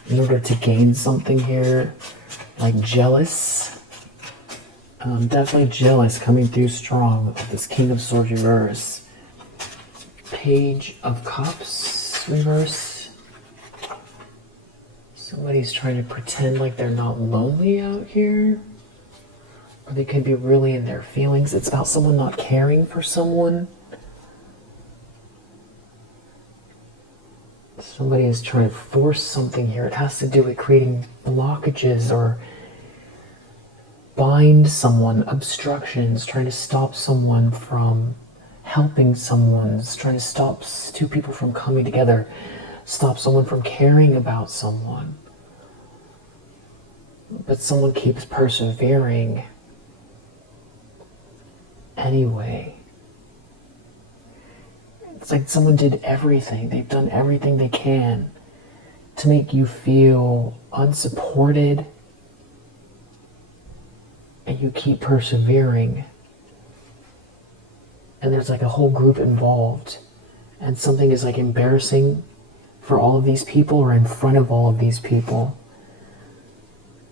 in order to gain something here. Like jealous. Definitely jealous coming through strong with this King of Swords reverse. Page of Cups reverse. Somebody's trying to pretend like they're not lonely out here. Or they could be really in their feelings. It's about someone not caring for someone. Somebody is trying to force something here. It has to do with creating blockages or bind someone, obstructions, trying to stop someone from helping someone, trying to stop two people from coming together, stop someone from caring about someone. But someone keeps persevering anyway. It's like someone did everything. They've done everything they can to make you feel unsupported, and you keep persevering. And there's like a whole group involved, and something is like embarrassing for all of these people or in front of all of these people.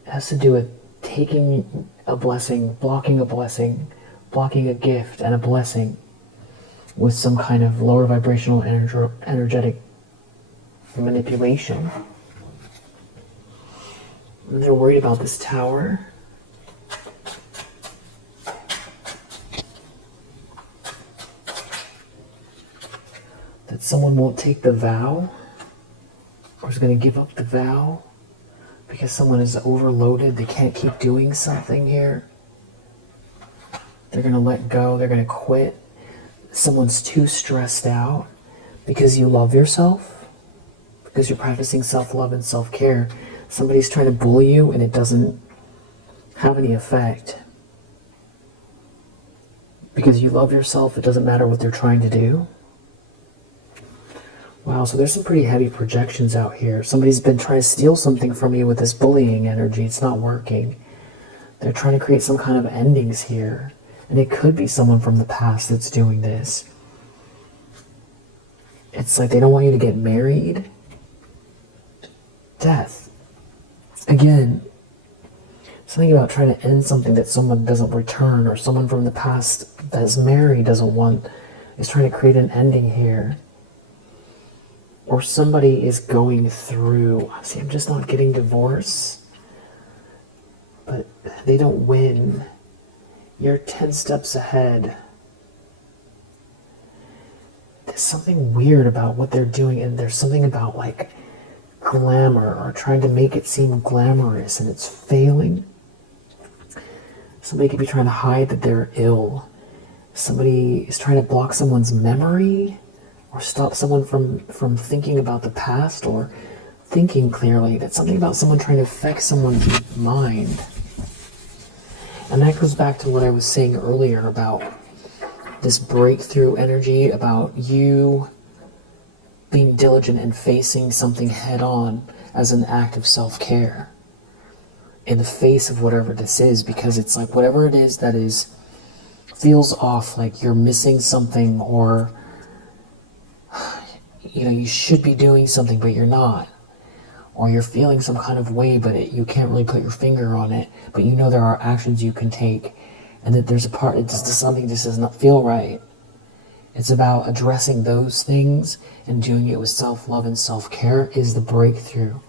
It has to do with taking a blessing, blocking a gift and a blessing with some kind of lower vibrational energetic manipulation. And they're worried about this Tower. That someone won't take the vow, or is going to give up the vow because someone is overloaded. They can't keep doing something here. They're going to let go. They're going to quit. Someone's too stressed out because you love yourself, because you're practicing self-love and self-care. Somebody's trying to bully you and it doesn't have any effect. Because you love yourself, it doesn't matter what they're trying to do. Wow, so there's some pretty heavy projections out here. Somebody's been trying to steal something from you with this bullying energy. It's not working. They're trying to create some kind of endings here. And it could be someone from the past that's doing this. It's like they don't want you to get married. Death. Again, something about trying to end something that someone doesn't return, or someone from the past that's married doesn't want, is trying to create an ending here. Or somebody is going through, see, I'm just not getting divorce, but they don't win. You're 10 steps ahead. There's something weird about what they're doing, and there's something about like glamour, or trying to make it seem glamorous, and it's failing. Somebody could be trying to hide that they're ill. Somebody is trying to block someone's memory, or stop someone from thinking about the past, or thinking clearly. That's something about someone trying to affect someone's mind. And that goes back to what I was saying earlier about this breakthrough energy about you being diligent and facing something head on as an act of self-care in the face of whatever this is, because it's like whatever it is that is feels off, like you're missing something, or you should be doing something but you're not, or you're feeling some kind of way but you can't really put your finger on it, but there are actions you can take, and that there's a part, something just does not feel right. It's about addressing those things and doing it with self-love and self-care is the breakthrough.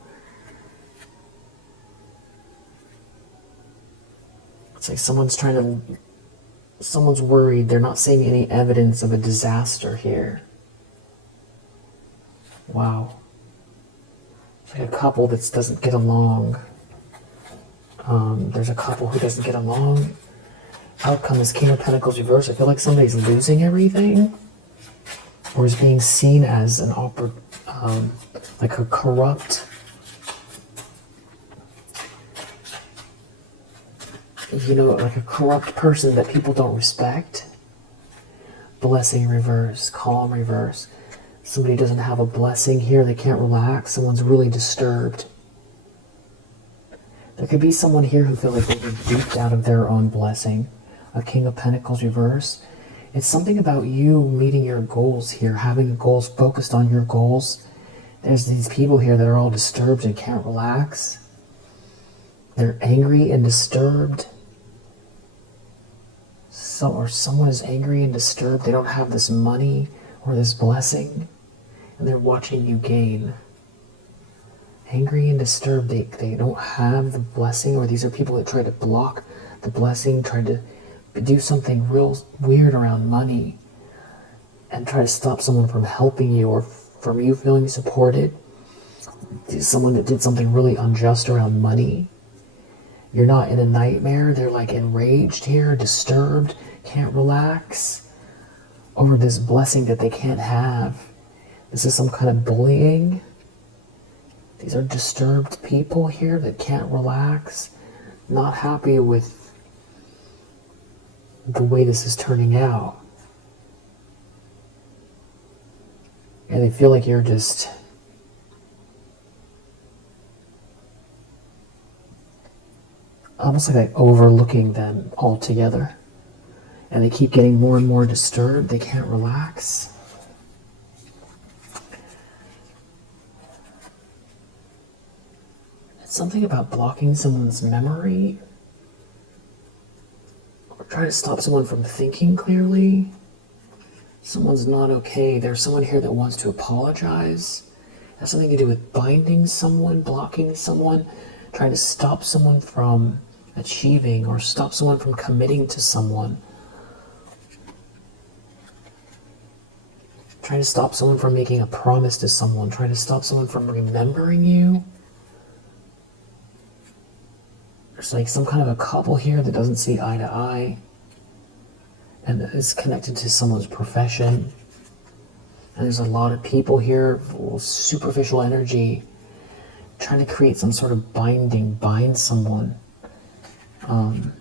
It's like someone's worried, they're not seeing any evidence of a disaster here. Wow. It's like a couple that doesn't get along. There's a couple who doesn't get along. Outcome is King of Pentacles reverse. I feel like somebody's losing everything, or is being seen as like a corrupt, like a corrupt person that people don't respect. Blessing reverse, calm reverse. Somebody doesn't have a blessing here, they can't relax. Someone's really disturbed. There could be someone here who feel like they've been duped out of their own blessing. A King of Pentacles reverse. It's something about you meeting your goals here, having goals, focused on your goals. There's these people here that are all disturbed and can't relax. They're angry and disturbed. Or someone is angry and disturbed. They don't have this money or this blessing, and they're watching you gain. Angry and disturbed, they don't have the blessing, or these are people that try to block the blessing, try to do something real weird around money, and try to stop someone from helping you or from you feeling supported. Someone that did something really unjust around money. You're not in a nightmare, they're like enraged here, disturbed, can't relax over this blessing that they can't have. This is some kind of bullying. These are disturbed people here that can't relax, not happy with the way this is turning out. And they feel like you're just almost like overlooking them altogether. And they keep getting more and more disturbed. They can't relax. It's something about blocking someone's memory, or trying to stop someone from thinking clearly. Someone's not okay. There's someone here that wants to apologize. It has something to do with binding someone, blocking someone, trying to stop someone from achieving, or stop someone from committing to someone. Trying to stop someone from making a promise to someone, trying to stop someone from remembering you. There's like some kind of a couple here that doesn't see eye to eye, and is connected to someone's profession. And there's a lot of people here, superficial energy, trying to create some sort of bind someone. And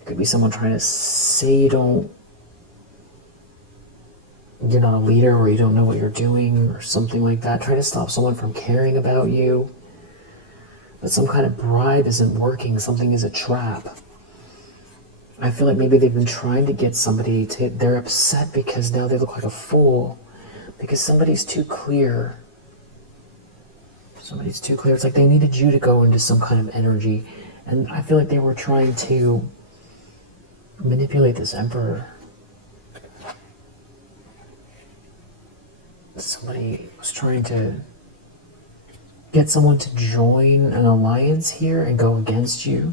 it could be someone trying to say you're not a leader, or you don't know what you're doing, or something like that. Trying to stop someone from caring about you. But some kind of bribe isn't working. Something is a trap. I feel like maybe they've been trying to get somebody to, they're upset because now they look like a fool. Because somebody's too clear. Somebody's too clear. It's like they needed you to go into some kind of energy. And I feel like they were trying to manipulate this emperor. Somebody was trying to get someone to join an alliance here and go against you.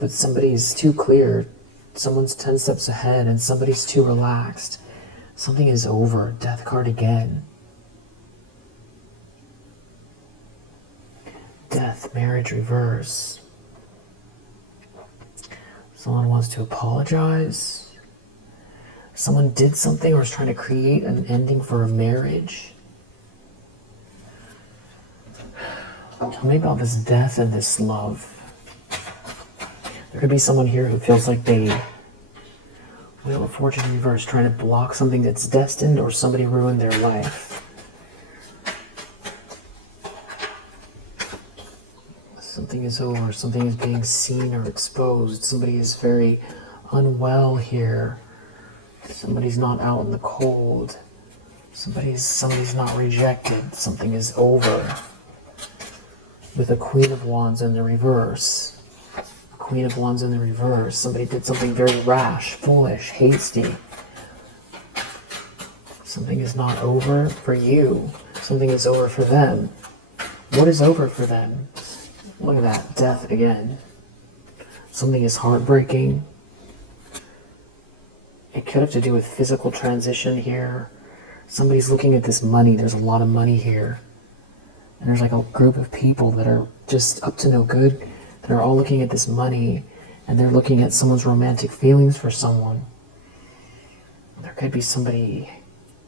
But somebody's too clear. Someone's 10 steps ahead and somebody's too relaxed. Something is over. Death card again. Death, marriage reverse. Someone wants to apologize. Someone did something or is trying to create an ending for a marriage. Tell me about this death and this love. There could be someone here who feels like they, Wheel of Fortune reverse, trying to block something that's destined, or somebody ruined their life. Something is over, something is being seen or exposed. Somebody is very unwell here. Somebody's not out in the cold. Somebody's not rejected. Something is over. With a Queen of Wands in the reverse. Queen of Wands in the reverse. Somebody did something very rash, foolish, hasty. Something is not over for you. Something is over for them. What is over for them? Look at that, death again. Something is heartbreaking. It could have to do with physical transition here. Somebody's looking at this money. There's a lot of money here. And there's like a group of people that are just up to no good. That are all looking at this money. And they're looking at someone's romantic feelings for someone. There could be somebody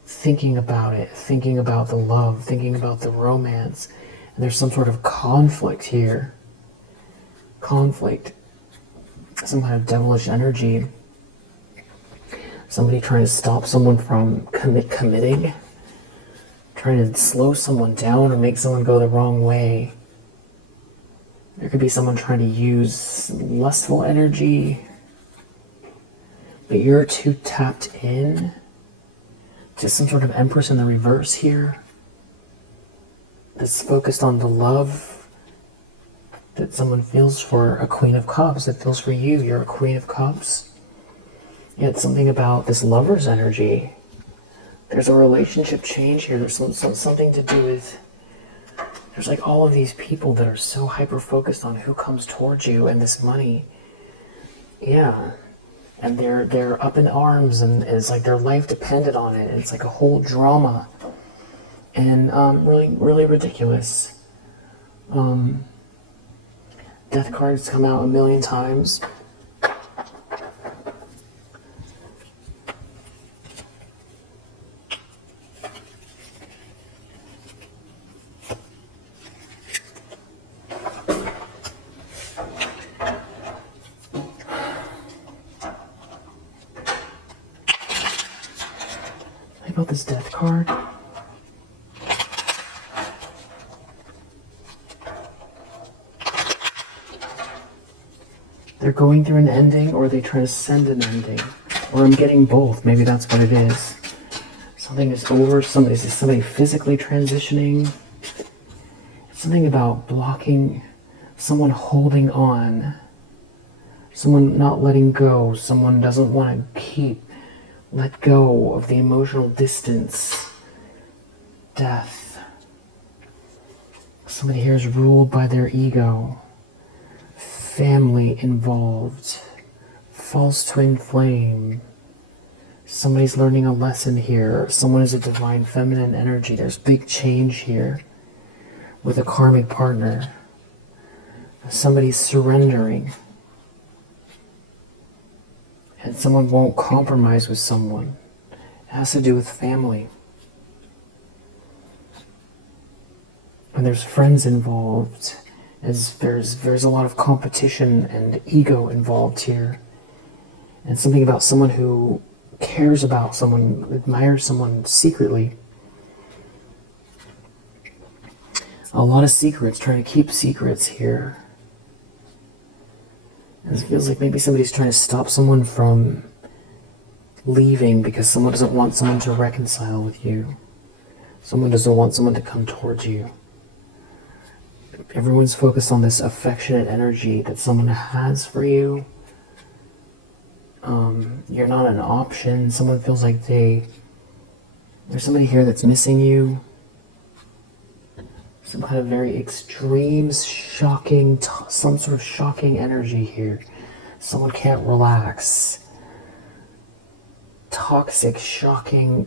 thinking about it. Thinking about the love. Thinking about the romance. And there's some sort of conflict here. Conflict. Some kind of devilish energy. Somebody trying to stop someone from committing. Trying to slow someone down or make someone go the wrong way. There could be someone trying to use lustful energy. But you're too tapped in to some sort of Empress in the reverse here. That's focused on the love that someone feels for a Queen of Cups, that feels for you. You're a Queen of Cups. Yet something about this lover's energy. There's a relationship change here. There's something to do with... There's like all of these people that are so hyper-focused on who comes towards you and this money. Yeah. And they're up in arms, and it's like their life depended on it. It's like a whole drama. And really, really ridiculous. Death cards come out a million times. About this death card. They're going through an ending, or they transcend an ending. Or I'm getting both. Maybe that's what it is. Something is over. Somebody physically transitioning. It's something about blocking, someone holding on, someone not letting go, someone doesn't want to let go of the emotional distance. Death. Somebody here is ruled by their ego. Family involved. False twin flame. Somebody's learning a lesson here. Someone is a divine feminine energy. There's big change here with a karmic partner. Somebody's surrendering. And someone won't compromise with someone. It has to do with family. And there's friends involved. There's a lot of competition and ego involved here. And something about someone who cares about someone, admires someone secretly. A lot of secrets, trying to keep secrets here. And it feels like maybe somebody's trying to stop someone from leaving because someone doesn't want someone to reconcile with you. Someone doesn't want someone to come towards you. Everyone's focused on this affectionate energy that someone has for you. You're not an option. Someone feels like there's somebody here that's missing you. Some kind of very extreme, shocking, some sort of shocking energy here. Someone can't relax. Toxic, shocking